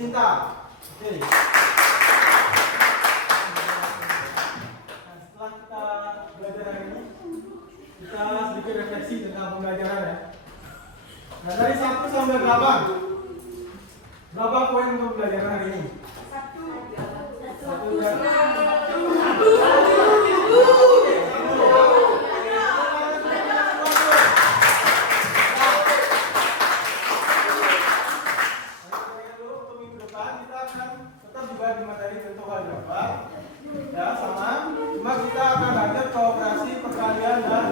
Cinta. Oke. Nah, setelah kita belajar hari ini, kita sedikit refleksi tentang pembelajaran ya. Nah, dari 1 sampai 8, berapa poin untuk pembelajaran hari ini? 1 dan di materi contoh aljabar ya sama, cuma kita akan belajar kooperasi, perkalian dan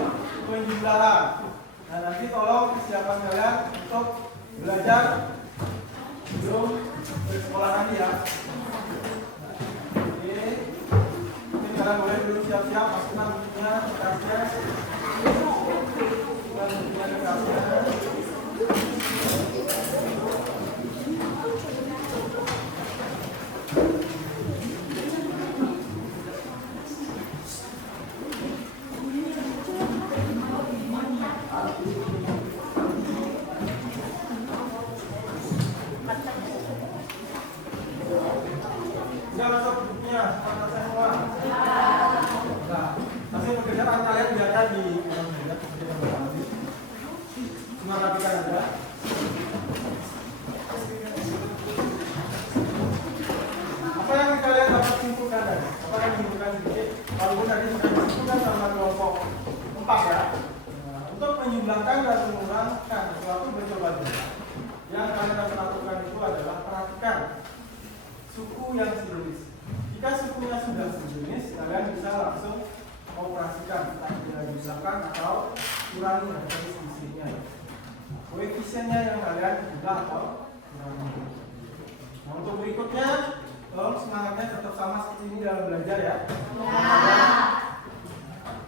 penjumlahan. Nah nanti tolong persiapan kalian untuk belajar sebelum bersekolah nanti ya. Nah, ini mungkin kalian boleh dulu siap-siap masukkan bukunya ke kasnya. Masukkan bukunya ke kasnya. Sudah masuk bukunya, sekarang semua. Nah, hasil pekerjaan kalian biarkan di dalam meja. Cuma rapikan aja. Apa yang kalian dapat simpulkan tadi? Apa yang menyimpulkan sedikit? Walaupun tadi sudah disimpulkan sama kelompok 4 ya. Nah, untuk menjumlahkan dan mengurangkan sesuatu bercoba-coba, yang kalian dapat lakukan itu adalah perhatikan suku yang sejenis. Jika sukunya sudah sejenis, kalian bisa langsung operasikan, entah tidak jumlahkan atau kurangi dari selisihnya. Koefisiennya yang kalian jumlah atau kurangi. Nah, untuk berikutnya, tolong semangatnya tetap sama seperti ini dalam belajar ya.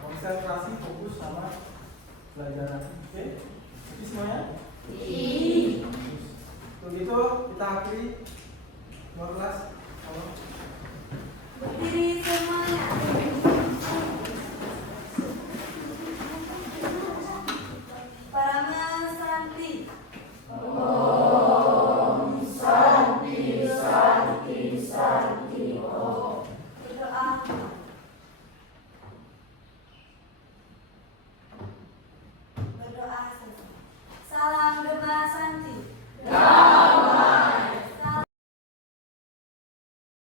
Konsentrasi, fokus sama pelajaran. Oke? Jadi semuanya? Untuk itu kita akhiri